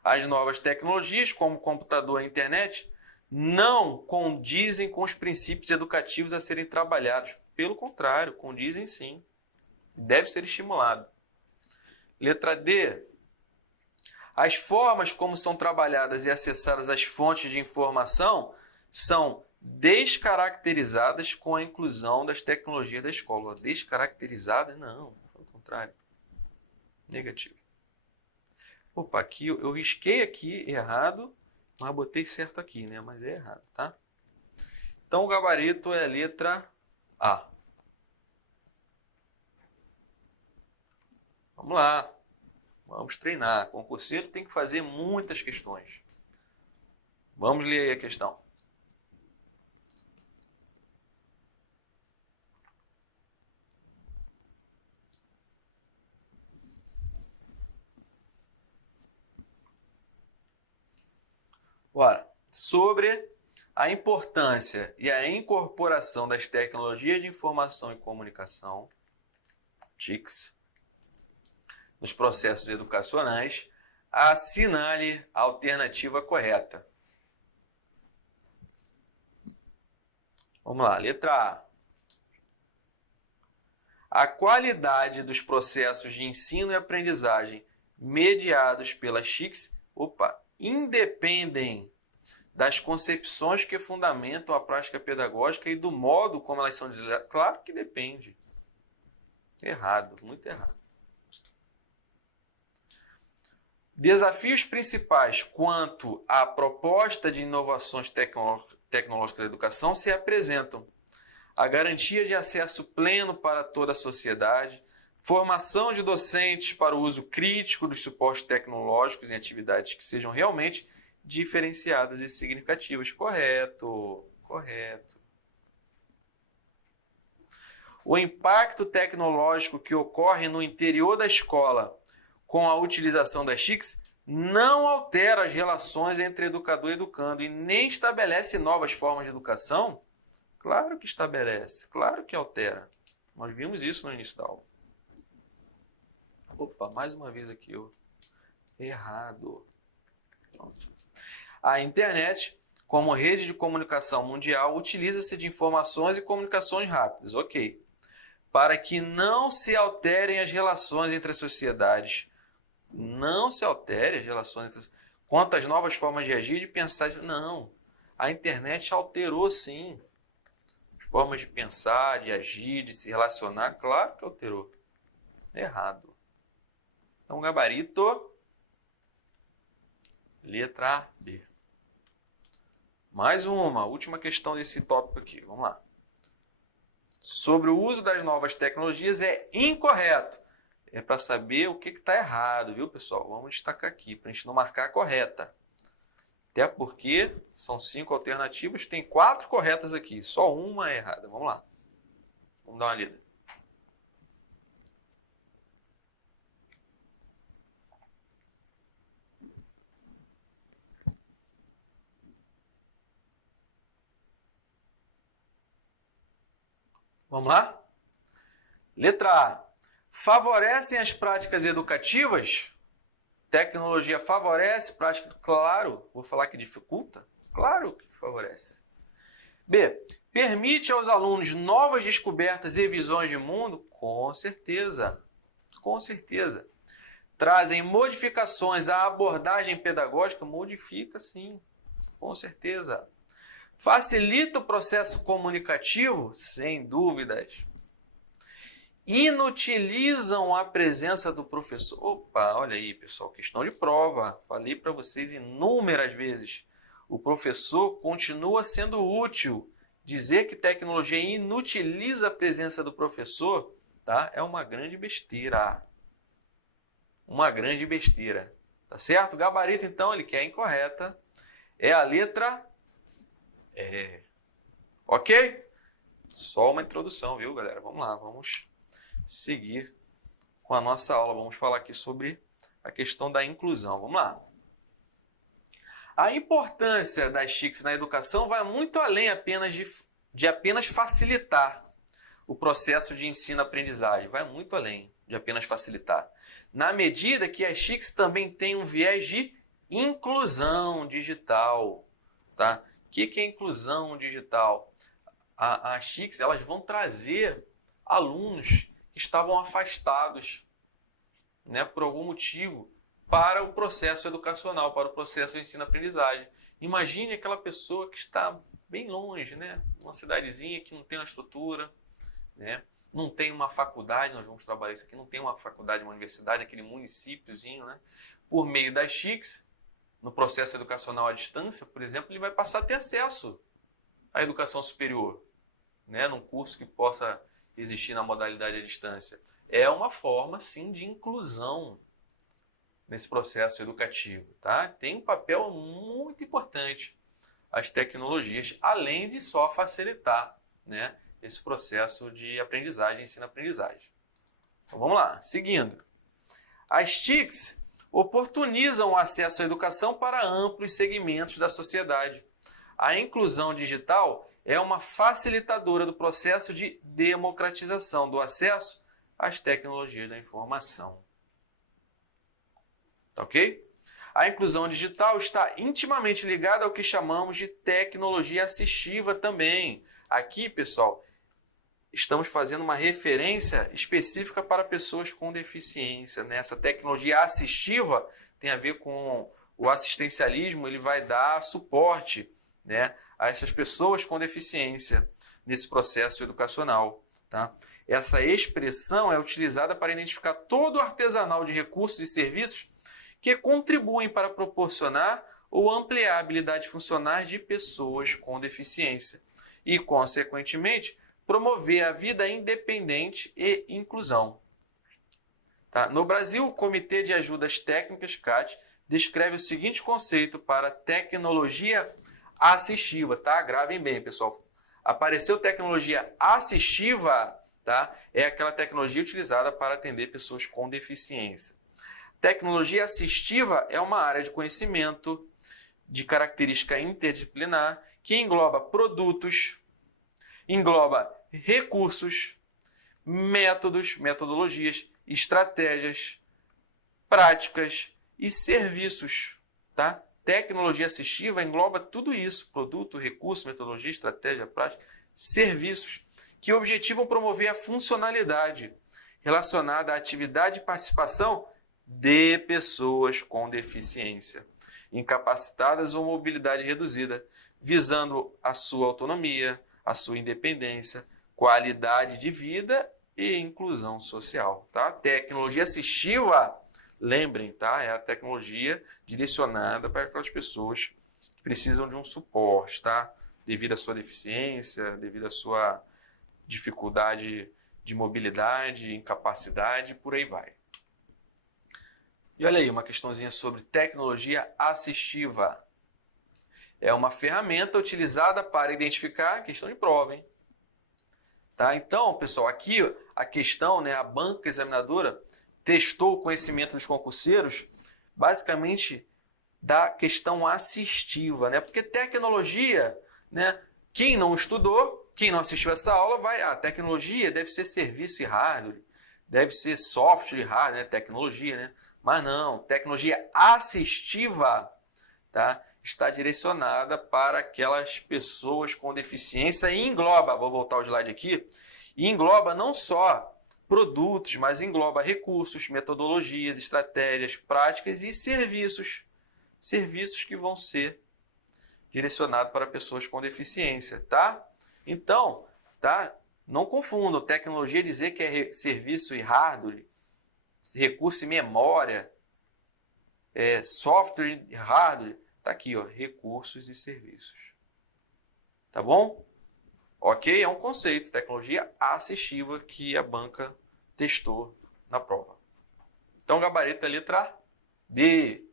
As novas tecnologias, como o computador e a internet, não condizem com os princípios educativos a serem trabalhados. Pelo contrário, condizem sim. Deve ser estimulado. Letra D. As formas como são trabalhadas e acessadas as fontes de informação são descaracterizadas com a inclusão das tecnologias da escola. Descaracterizadas? Não, ao contrário. Negativo. Opa, aqui eu risquei aqui errado, mas botei certo aqui, né? Mas é errado, tá? Então o gabarito é a letra A. Vamos lá. Vamos treinar. Concurseiro tem que fazer muitas questões. Vamos ler aí a questão. Ora, sobre a importância e a incorporação das tecnologias de informação e comunicação, TICs, nos processos educacionais, assinale a alternativa correta. Vamos lá, letra A. A qualidade dos processos de ensino e aprendizagem mediados pelas TICs, independem das concepções que fundamentam a prática pedagógica e do modo como elas são desligadas. Claro que depende. Errado, muito errado. Desafios principais quanto à proposta de inovações tecnológicas da educação se apresentam: a garantia de acesso pleno para toda a sociedade, Formação de docentes para o uso crítico dos suportes tecnológicos em atividades que sejam realmente diferenciadas e significativas. Correto, correto. O impacto tecnológico que ocorre no interior da escola com a utilização das TICs não altera as relações entre educador e educando e nem estabelece novas formas de educação? Claro que estabelece, claro que altera. Nós vimos isso no início da aula. Opa, mais uma vez aqui, ó. Errado. Pronto. A internet, como rede de comunicação mundial, utiliza-se de informações e comunicações rápidas, ok, para que não se alterem as relações entre as sociedades. Não se alterem as relações entre as... Quanto às novas formas de agir e de pensar, não. A internet alterou, sim. As formas de pensar, de agir, de se relacionar, claro que alterou. Errado. Então, gabarito, letra B. Mais uma, última questão desse tópico aqui. Vamos lá. Sobre o uso das novas tecnologias é incorreto. É para saber o que está errado, viu, pessoal? Vamos destacar aqui, para a gente não marcar a correta. Até porque são 5 alternativas, tem 4 corretas aqui, só uma é errada. Vamos lá. Vamos dar uma lida. Vamos lá? Letra A. Favorecem as práticas educativas? Tecnologia favorece prática? Claro. Vou falar que dificulta? Claro que favorece. B. Permite aos alunos novas descobertas e visões de mundo? Com certeza. Com certeza. Trazem modificações à abordagem pedagógica? Modifica, sim. Com certeza. Facilita o processo comunicativo? Sem dúvidas. Inutilizam a presença do professor? Opa, olha aí, pessoal, questão de prova. Falei para vocês inúmeras vezes. O professor continua sendo útil. Dizer que tecnologia inutiliza a presença do professor, tá? É uma grande besteira. Uma grande besteira. Tá certo? O gabarito, então, ele quer incorreta. É a letra... Ok? Só uma introdução, viu, galera? Vamos lá, vamos seguir com a nossa aula. Vamos falar aqui sobre a questão da inclusão. Vamos lá. A importância das TICs na educação vai muito além apenas de apenas facilitar o processo de ensino-aprendizagem. Vai muito além de apenas facilitar. Na medida que as TICs também têm um viés de inclusão digital, tá? O que é inclusão digital? As TICs, elas vão trazer alunos que estavam afastados, né, por algum motivo para o processo educacional, para o processo de ensino-aprendizagem. Imagine aquela pessoa que está bem longe, né, uma cidadezinha que não tem uma estrutura, né, não tem uma faculdade, nós vamos trabalhar isso aqui, não tem uma faculdade, uma universidade, aquele municípiozinho, né, por meio das TICs, no processo educacional à distância, por exemplo, ele vai passar a ter acesso à educação superior, né, num curso que possa existir na modalidade à distância. É uma forma, sim, de inclusão nesse processo educativo, tá? Tem um papel muito importante as tecnologias, além de só facilitar, né, esse processo de aprendizagem, ensino-aprendizagem. Então, vamos lá, seguindo. As TICs oportunizam o acesso à educação para amplos segmentos da sociedade. A inclusão digital é uma facilitadora do processo de democratização do acesso às tecnologias da informação. Tá ok? A inclusão digital está intimamente ligada ao que chamamos de tecnologia assistiva também. Aqui, pessoal, estamos fazendo uma referência específica para pessoas com deficiência, né? Essa tecnologia assistiva tem a ver com o assistencialismo, ele vai dar suporte, né, a essas pessoas com deficiência nesse processo educacional. Tá? Essa expressão é utilizada para identificar todo o artesanal de recursos e serviços que contribuem para proporcionar ou ampliar a habilidade funcional de pessoas com deficiência e, consequentemente, promover a vida independente e inclusão. Tá? No Brasil, o Comitê de Ajudas Técnicas, CAT, descreve o seguinte conceito para tecnologia assistiva. Tá? Gravem bem, pessoal. Apareceu tecnologia assistiva, tá? É aquela tecnologia utilizada para atender pessoas com deficiência. Tecnologia assistiva é uma área de conhecimento de característica interdisciplinar que engloba produtos, engloba recursos, métodos, metodologias, estratégias, práticas e serviços. Tá? Tecnologia assistiva engloba tudo isso: produto, recurso, metodologia, estratégia, prática, serviços, que objetivam promover a funcionalidade relacionada à atividade e participação de pessoas com deficiência, incapacitadas ou mobilidade reduzida, visando a sua autonomia, a sua independência, qualidade de vida e inclusão social. Tá? Tecnologia assistiva, lembrem, tá? É a tecnologia direcionada para aquelas pessoas que precisam de um suporte, tá? Devido à sua deficiência, devido à sua dificuldade de mobilidade, incapacidade, por aí vai. E olha aí, uma questãozinha sobre tecnologia assistiva. É uma ferramenta utilizada para identificar, questão de prova, hein? Tá? Então, pessoal, aqui a questão, né, a banca examinadora testou o conhecimento dos concurseiros basicamente da questão assistiva, né? Porque tecnologia, né, quem não estudou, quem não assistiu essa aula, a tecnologia deve ser serviço e hardware, deve ser software e hardware, né, tecnologia, né? Mas não, tecnologia assistiva, tá? Está direcionada para aquelas pessoas com deficiência e engloba, vou voltar o slide aqui, e engloba não só produtos, mas engloba recursos, metodologias, estratégias, práticas e serviços. Serviços que vão ser direcionados para pessoas com deficiência, tá? Então, tá? Não confundam tecnologia dizer que é serviço e hardware, recurso e memória, software e hardware. Tá aqui, ó, recursos e serviços. Tá bom? Ok? É um conceito, tecnologia assistiva, que a banca testou na prova. Então, gabarito é letra D.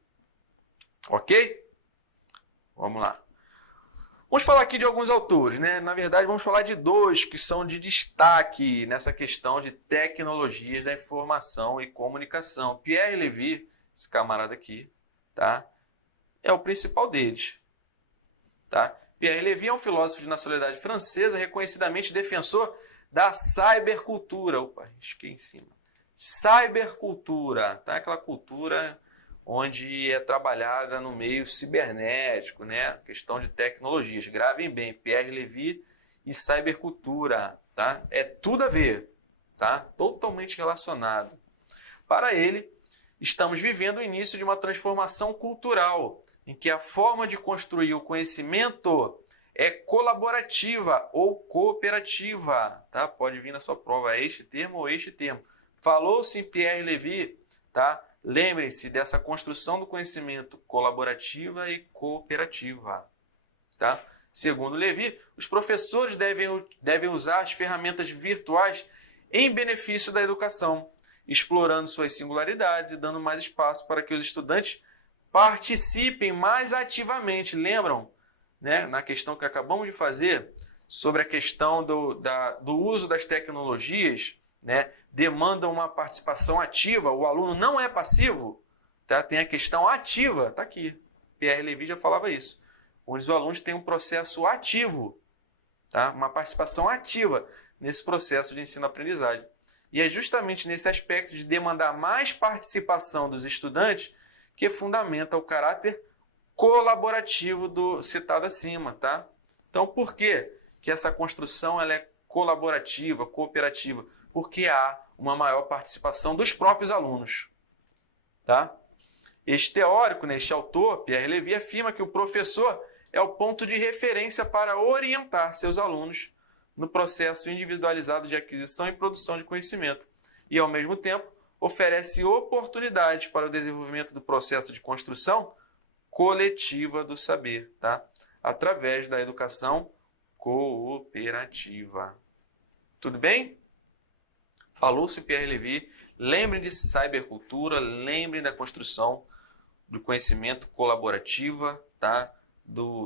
Ok? Vamos lá. Vamos falar aqui de alguns autores, né? Na verdade, vamos falar de dois que são de destaque nessa questão de tecnologias da informação e comunicação. Pierre Levy, esse camarada aqui, tá? É o principal deles, tá? Pierre Levy é um filósofo de nacionalidade francesa, reconhecidamente defensor da cybercultura. Opa, risquei em cima. Cybercultura, tá? Aquela cultura onde é trabalhada no meio cibernético, né? Questão de tecnologias. Gravem bem, Pierre Levy e cybercultura, tá? É tudo a ver, tá? Totalmente relacionado. Para ele, estamos vivendo o início de uma transformação cultural, em que a forma de construir o conhecimento é colaborativa ou cooperativa, tá? Pode vir na sua prova este termo ou este termo. Falou-se em Pierre Levy, tá? Lembrem-se dessa construção do conhecimento colaborativa e cooperativa, tá? Segundo Levy, os professores devem usar as ferramentas virtuais em benefício da educação, explorando suas singularidades e dando mais espaço para que os estudantes participem mais ativamente. Lembram, né, na questão que acabamos de fazer sobre a questão do uso das tecnologias, né, demanda uma participação ativa, o aluno não é passivo, tá? Tem a questão ativa, tá aqui, Pierre Levy já falava isso, onde os alunos têm um processo ativo, tá? Uma participação ativa nesse processo de ensino-aprendizagem. E é justamente nesse aspecto de demandar mais participação dos estudantes que fundamenta o caráter colaborativo do citado acima, tá? Então, por que essa construção ela é colaborativa, cooperativa? Porque há uma maior participação dos próprios alunos, tá? Este teórico, este autor, Pierre Levy, afirma que o professor é o ponto de referência para orientar seus alunos no processo individualizado de aquisição e produção de conhecimento e, ao mesmo tempo, oferece oportunidades para o desenvolvimento do processo de construção coletiva do saber, tá? Através da educação cooperativa. Tudo bem? Falou-se Pierre Levy, lembrem de cybercultura, lembrem da construção do conhecimento colaborativa, tá?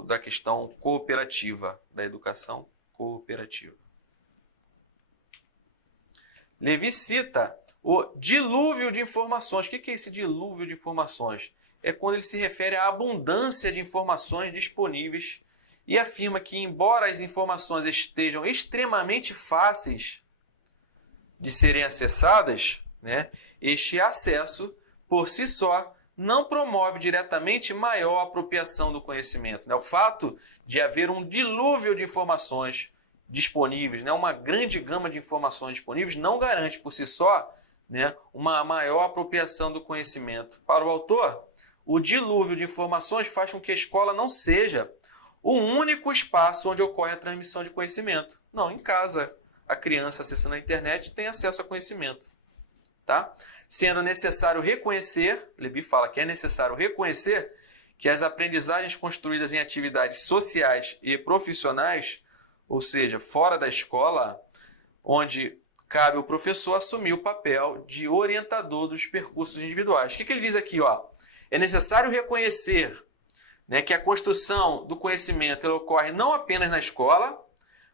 Da questão cooperativa, da educação cooperativa. Levy cita o dilúvio de informações. O que é esse dilúvio de informações? É quando ele se refere à abundância de informações disponíveis e afirma que, embora as informações estejam extremamente fáceis de serem acessadas, né, este acesso, por si só, não promove diretamente maior apropriação do conhecimento. Né? O fato de haver um dilúvio de informações disponíveis, né, uma grande gama de informações disponíveis, não garante por si só, né, uma maior apropriação do conhecimento. Para o autor, o dilúvio de informações faz com que a escola não seja o único espaço onde ocorre a transmissão de conhecimento. Não, em casa, a criança acessando a internet tem acesso a conhecimento. Tá? Sendo necessário reconhecer, Levy fala que é necessário reconhecer que as aprendizagens construídas em atividades sociais e profissionais, ou seja, fora da escola, onde cabe ao professor assumir o papel de orientador dos percursos individuais. O que ele diz aqui? Ó? É necessário reconhecer, né, que a construção do conhecimento ela ocorre não apenas na escola,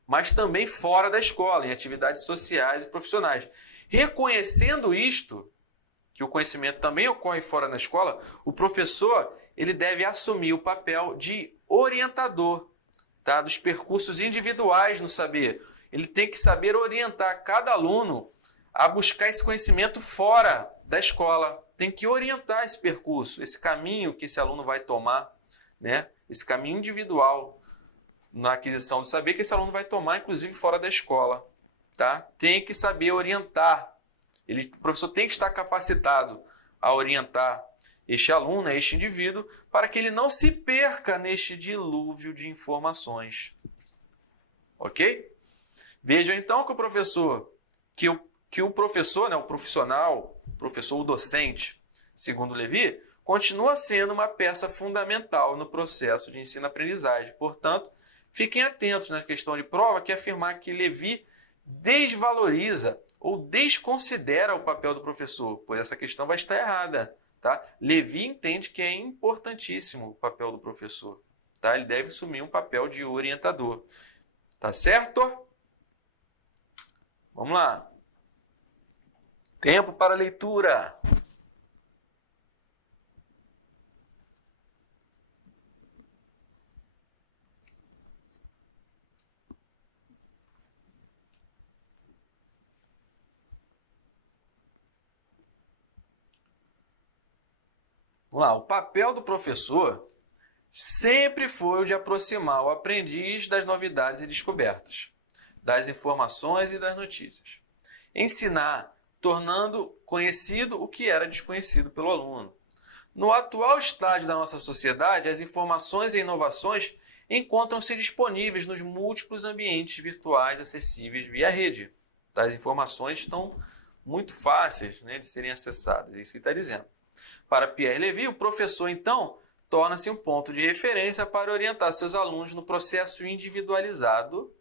mas também fora da escola, em atividades sociais e profissionais. Reconhecendo isto, que o conhecimento também ocorre fora da escola, o professor ele deve assumir o papel de orientador, tá, dos percursos individuais no saber. Ele tem que saber orientar cada aluno a buscar esse conhecimento fora da escola. Tem que orientar esse percurso, esse caminho que esse aluno vai tomar, né? Esse caminho individual na aquisição do saber que esse aluno vai tomar, inclusive fora da escola. Tá? Tem que saber orientar. O professor tem que estar capacitado a orientar este aluno, este indivíduo, para que ele não se perca neste dilúvio de informações. Ok? Vejam então que o professor, o professor, né, o profissional, o professor, o docente, segundo Levy, continua sendo uma peça fundamental no processo de ensino-aprendizagem. Portanto, fiquem atentos na questão de prova que afirmar que Levy desvaloriza ou desconsidera o papel do professor, pois essa questão vai estar errada. Tá? Levy entende que é importantíssimo o papel do professor. Tá? Ele deve assumir um papel de orientador. Tá certo? Vamos lá. Tempo para leitura. Vamos lá. O papel do professor sempre foi o de aproximar o aprendiz das novidades e descobertas, das informações e das notícias. Ensinar, tornando conhecido o que era desconhecido pelo aluno. No atual estágio da nossa sociedade, as informações e inovações encontram-se disponíveis nos múltiplos ambientes virtuais acessíveis via rede. As informações estão muito fáceis, né, de serem acessadas, é isso que ele está dizendo. Para Pierre Levy, o professor, então, torna-se um ponto de referência para orientar seus alunos no processo individualizado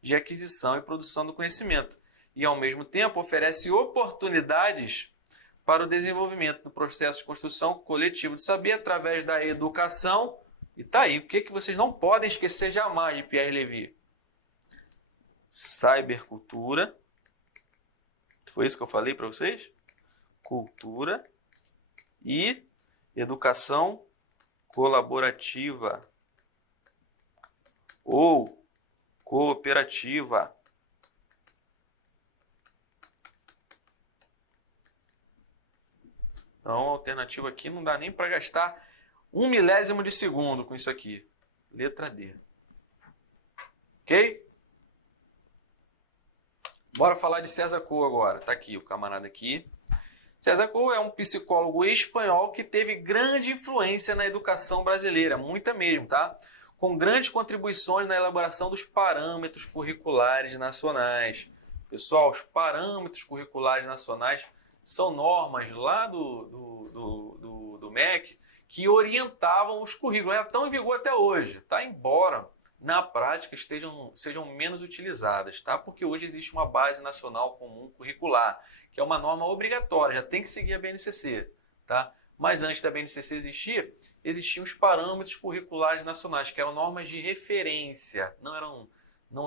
de aquisição e produção do conhecimento e, ao mesmo tempo, oferece oportunidades para o desenvolvimento do processo de construção coletivo de saber através da educação. E tá aí, o que vocês não podem esquecer jamais de Pierre Levy? Cybercultura. Foi isso que eu falei para vocês? Cultura e educação colaborativa ou cooperativa. Então, a alternativa aqui não dá nem para gastar 1/1000 de segundo com isso aqui. Letra D. Ok? Bora falar de César Coe agora. Tá aqui o camarada aqui. César Coe é um psicólogo espanhol que teve grande influência na educação brasileira, muita mesmo, tá? Com grandes contribuições na elaboração dos parâmetros curriculares nacionais. Pessoal, os parâmetros curriculares nacionais são normas lá do MEC que orientavam os currículos. Estão em vigor até hoje, tá? Embora na prática sejam menos utilizadas, tá? Porque hoje existe uma base nacional comum curricular, que é uma norma obrigatória, já tem que seguir a BNCC, tá? Mas antes da BNCC existir, existiam os parâmetros curriculares nacionais, que eram normas de referência, não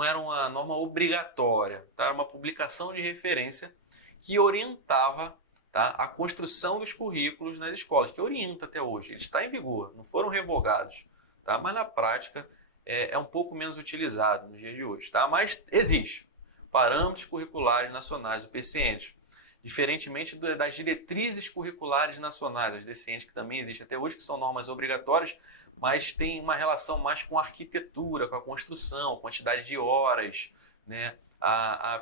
eram uma norma obrigatória, tá? Era uma publicação de referência que orientava, tá, a construção dos currículos nas escolas, que orienta até hoje. Ele está em vigor, não foram revogados, tá? Mas na prática é um pouco menos utilizado nos dias de hoje, tá? Mas existe parâmetros curriculares nacionais, o PCNs, diferentemente das diretrizes curriculares nacionais, as DCNs, que também existem até hoje, que são normas obrigatórias, mas tem uma relação mais com a arquitetura, com a construção, quantidade de horas, né?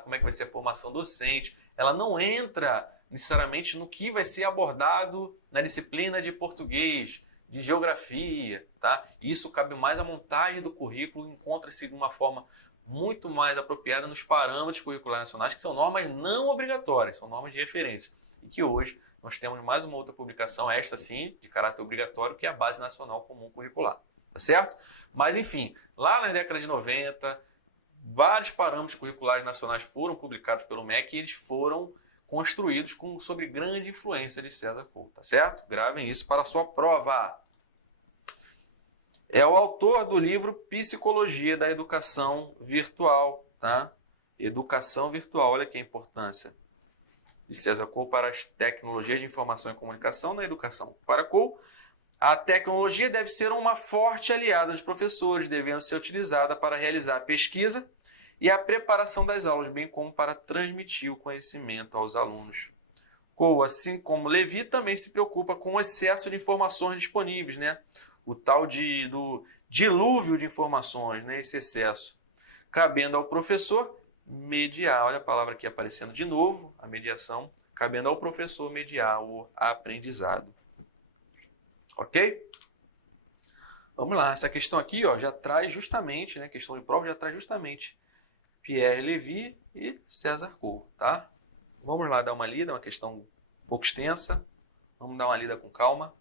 Como é que vai ser a formação docente. Ela não entra necessariamente no que vai ser abordado na disciplina de português, de geografia, tá? Isso cabe mais à montagem do currículo, encontra-se de uma forma muito mais apropriada nos parâmetros curriculares nacionais, que são normas não obrigatórias, são normas de referência. E que hoje nós temos mais uma outra publicação, esta sim, de caráter obrigatório, que é a Base Nacional Comum Curricular, tá certo? Mas enfim, lá na década de 90, vários parâmetros curriculares nacionais foram publicados pelo MEC e eles foram construídos sob grande influência de César Coe, tá certo? Gravem isso para a sua prova. É o autor do livro Psicologia da Educação Virtual, tá? Educação virtual, olha que importância de César Coe para as tecnologias de informação e comunicação na educação. Para Coe, a tecnologia deve ser uma forte aliada dos professores, devendo ser utilizada para realizar a pesquisa e a preparação das aulas, bem como para transmitir o conhecimento aos alunos. Coe, assim como Levi, também se preocupa com o excesso de informações disponíveis, né? O tal do dilúvio de informações, né? Esse excesso. Cabendo ao professor mediar, olha a palavra aqui aparecendo de novo, a mediação, cabendo ao professor mediar o aprendizado. Ok? Vamos lá, essa questão aqui, ó, já traz justamente, né, questão de prova já traz justamente Pierre Levy e César Coe, tá? Vamos lá dar uma lida, uma questão um pouco extensa. Vamos dar uma lida com calma.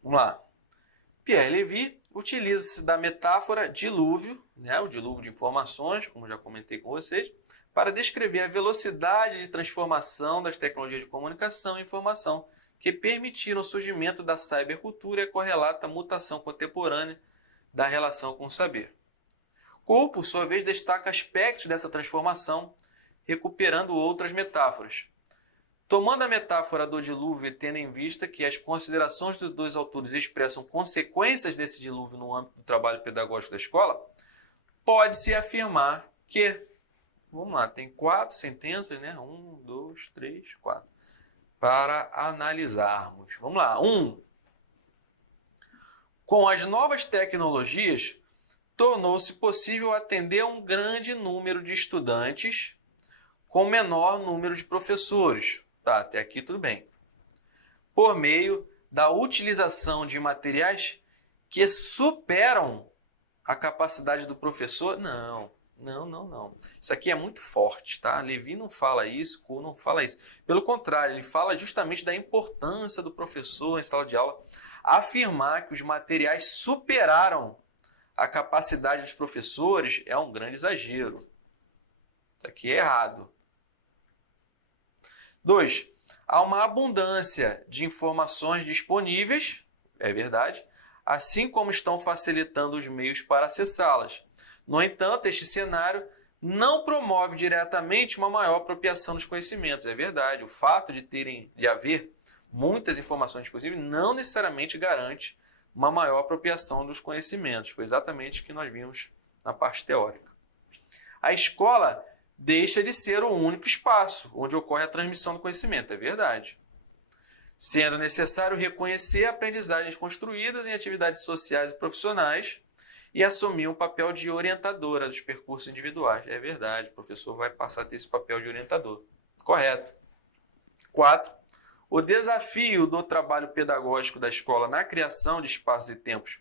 Vamos lá. Pierre Levy utiliza-se da metáfora dilúvio, né, o dilúvio de informações, como já comentei com vocês, para descrever a velocidade de transformação das tecnologias de comunicação e informação que permitiram o surgimento da cybercultura e a correlata mutação contemporânea da relação com o saber. Coe, por sua vez, destaca aspectos dessa transformação, recuperando outras metáforas. Tomando a metáfora do dilúvio e tendo em vista que as considerações dos dois autores expressam consequências desse dilúvio no âmbito do trabalho pedagógico da escola, pode-se afirmar que, vamos lá, tem 4 sentenças, né? 1, 2, 3, 4, para analisarmos. Vamos lá. 1. Com as novas tecnologias, tornou-se possível atender a um grande número de estudantes com menor número de professores. Tá, até aqui tudo bem. Por meio da utilização de materiais que superam a capacidade do professor? Não. Isso aqui é muito forte, tá? Levy não fala isso, Coe não fala isso. Pelo contrário, ele fala justamente da importância do professor em sala de aula afirmar que os materiais superaram a capacidade dos professores é um grande exagero. Isso aqui é errado. 2. Há uma abundância de informações disponíveis, é verdade, assim como estão facilitando os meios para acessá-las. No entanto, este cenário não promove diretamente uma maior apropriação dos conhecimentos, é verdade. O fato de haver muitas informações disponíveis não necessariamente garante uma maior apropriação dos conhecimentos. Foi exatamente o que nós vimos na parte teórica. A escola deixa de ser o único espaço onde ocorre a transmissão do conhecimento, é verdade. Sendo necessário reconhecer aprendizagens construídas em atividades sociais e profissionais e assumir um papel de orientadora dos percursos individuais. É verdade, o professor vai passar a ter esse papel de orientador. Correto. 4. O desafio do trabalho pedagógico da escola na criação de espaços e tempos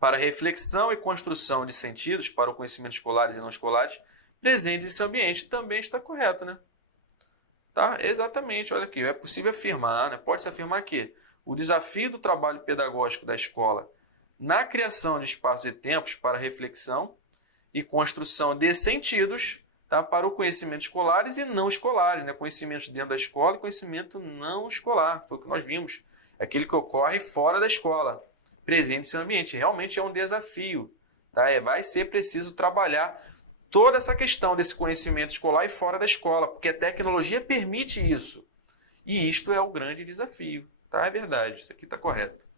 para reflexão e construção de sentidos para o conhecimento escolares e não escolares presentes em seu ambiente também está correto, né? Tá? Exatamente, olha aqui, é possível afirmar, né? Pode-se afirmar que o desafio do trabalho pedagógico da escola na criação de espaços e tempos para reflexão e construção de sentidos, tá, para o conhecimento escolares e não escolares, né? Conhecimentos dentro da escola e conhecimento não escolar, foi o que nós vimos, aquele que ocorre fora da escola, presente em seu ambiente, realmente é um desafio, tá? Vai ser preciso trabalhar toda essa questão desse conhecimento escolar e fora da escola, porque a tecnologia permite isso, e isto é o grande desafio, tá? É verdade, isso aqui está correto.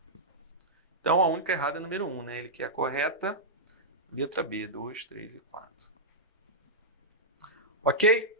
Então a única errada é a número 1, né? Ele que é a correta, letra B, 2, 3 e 4. Ok?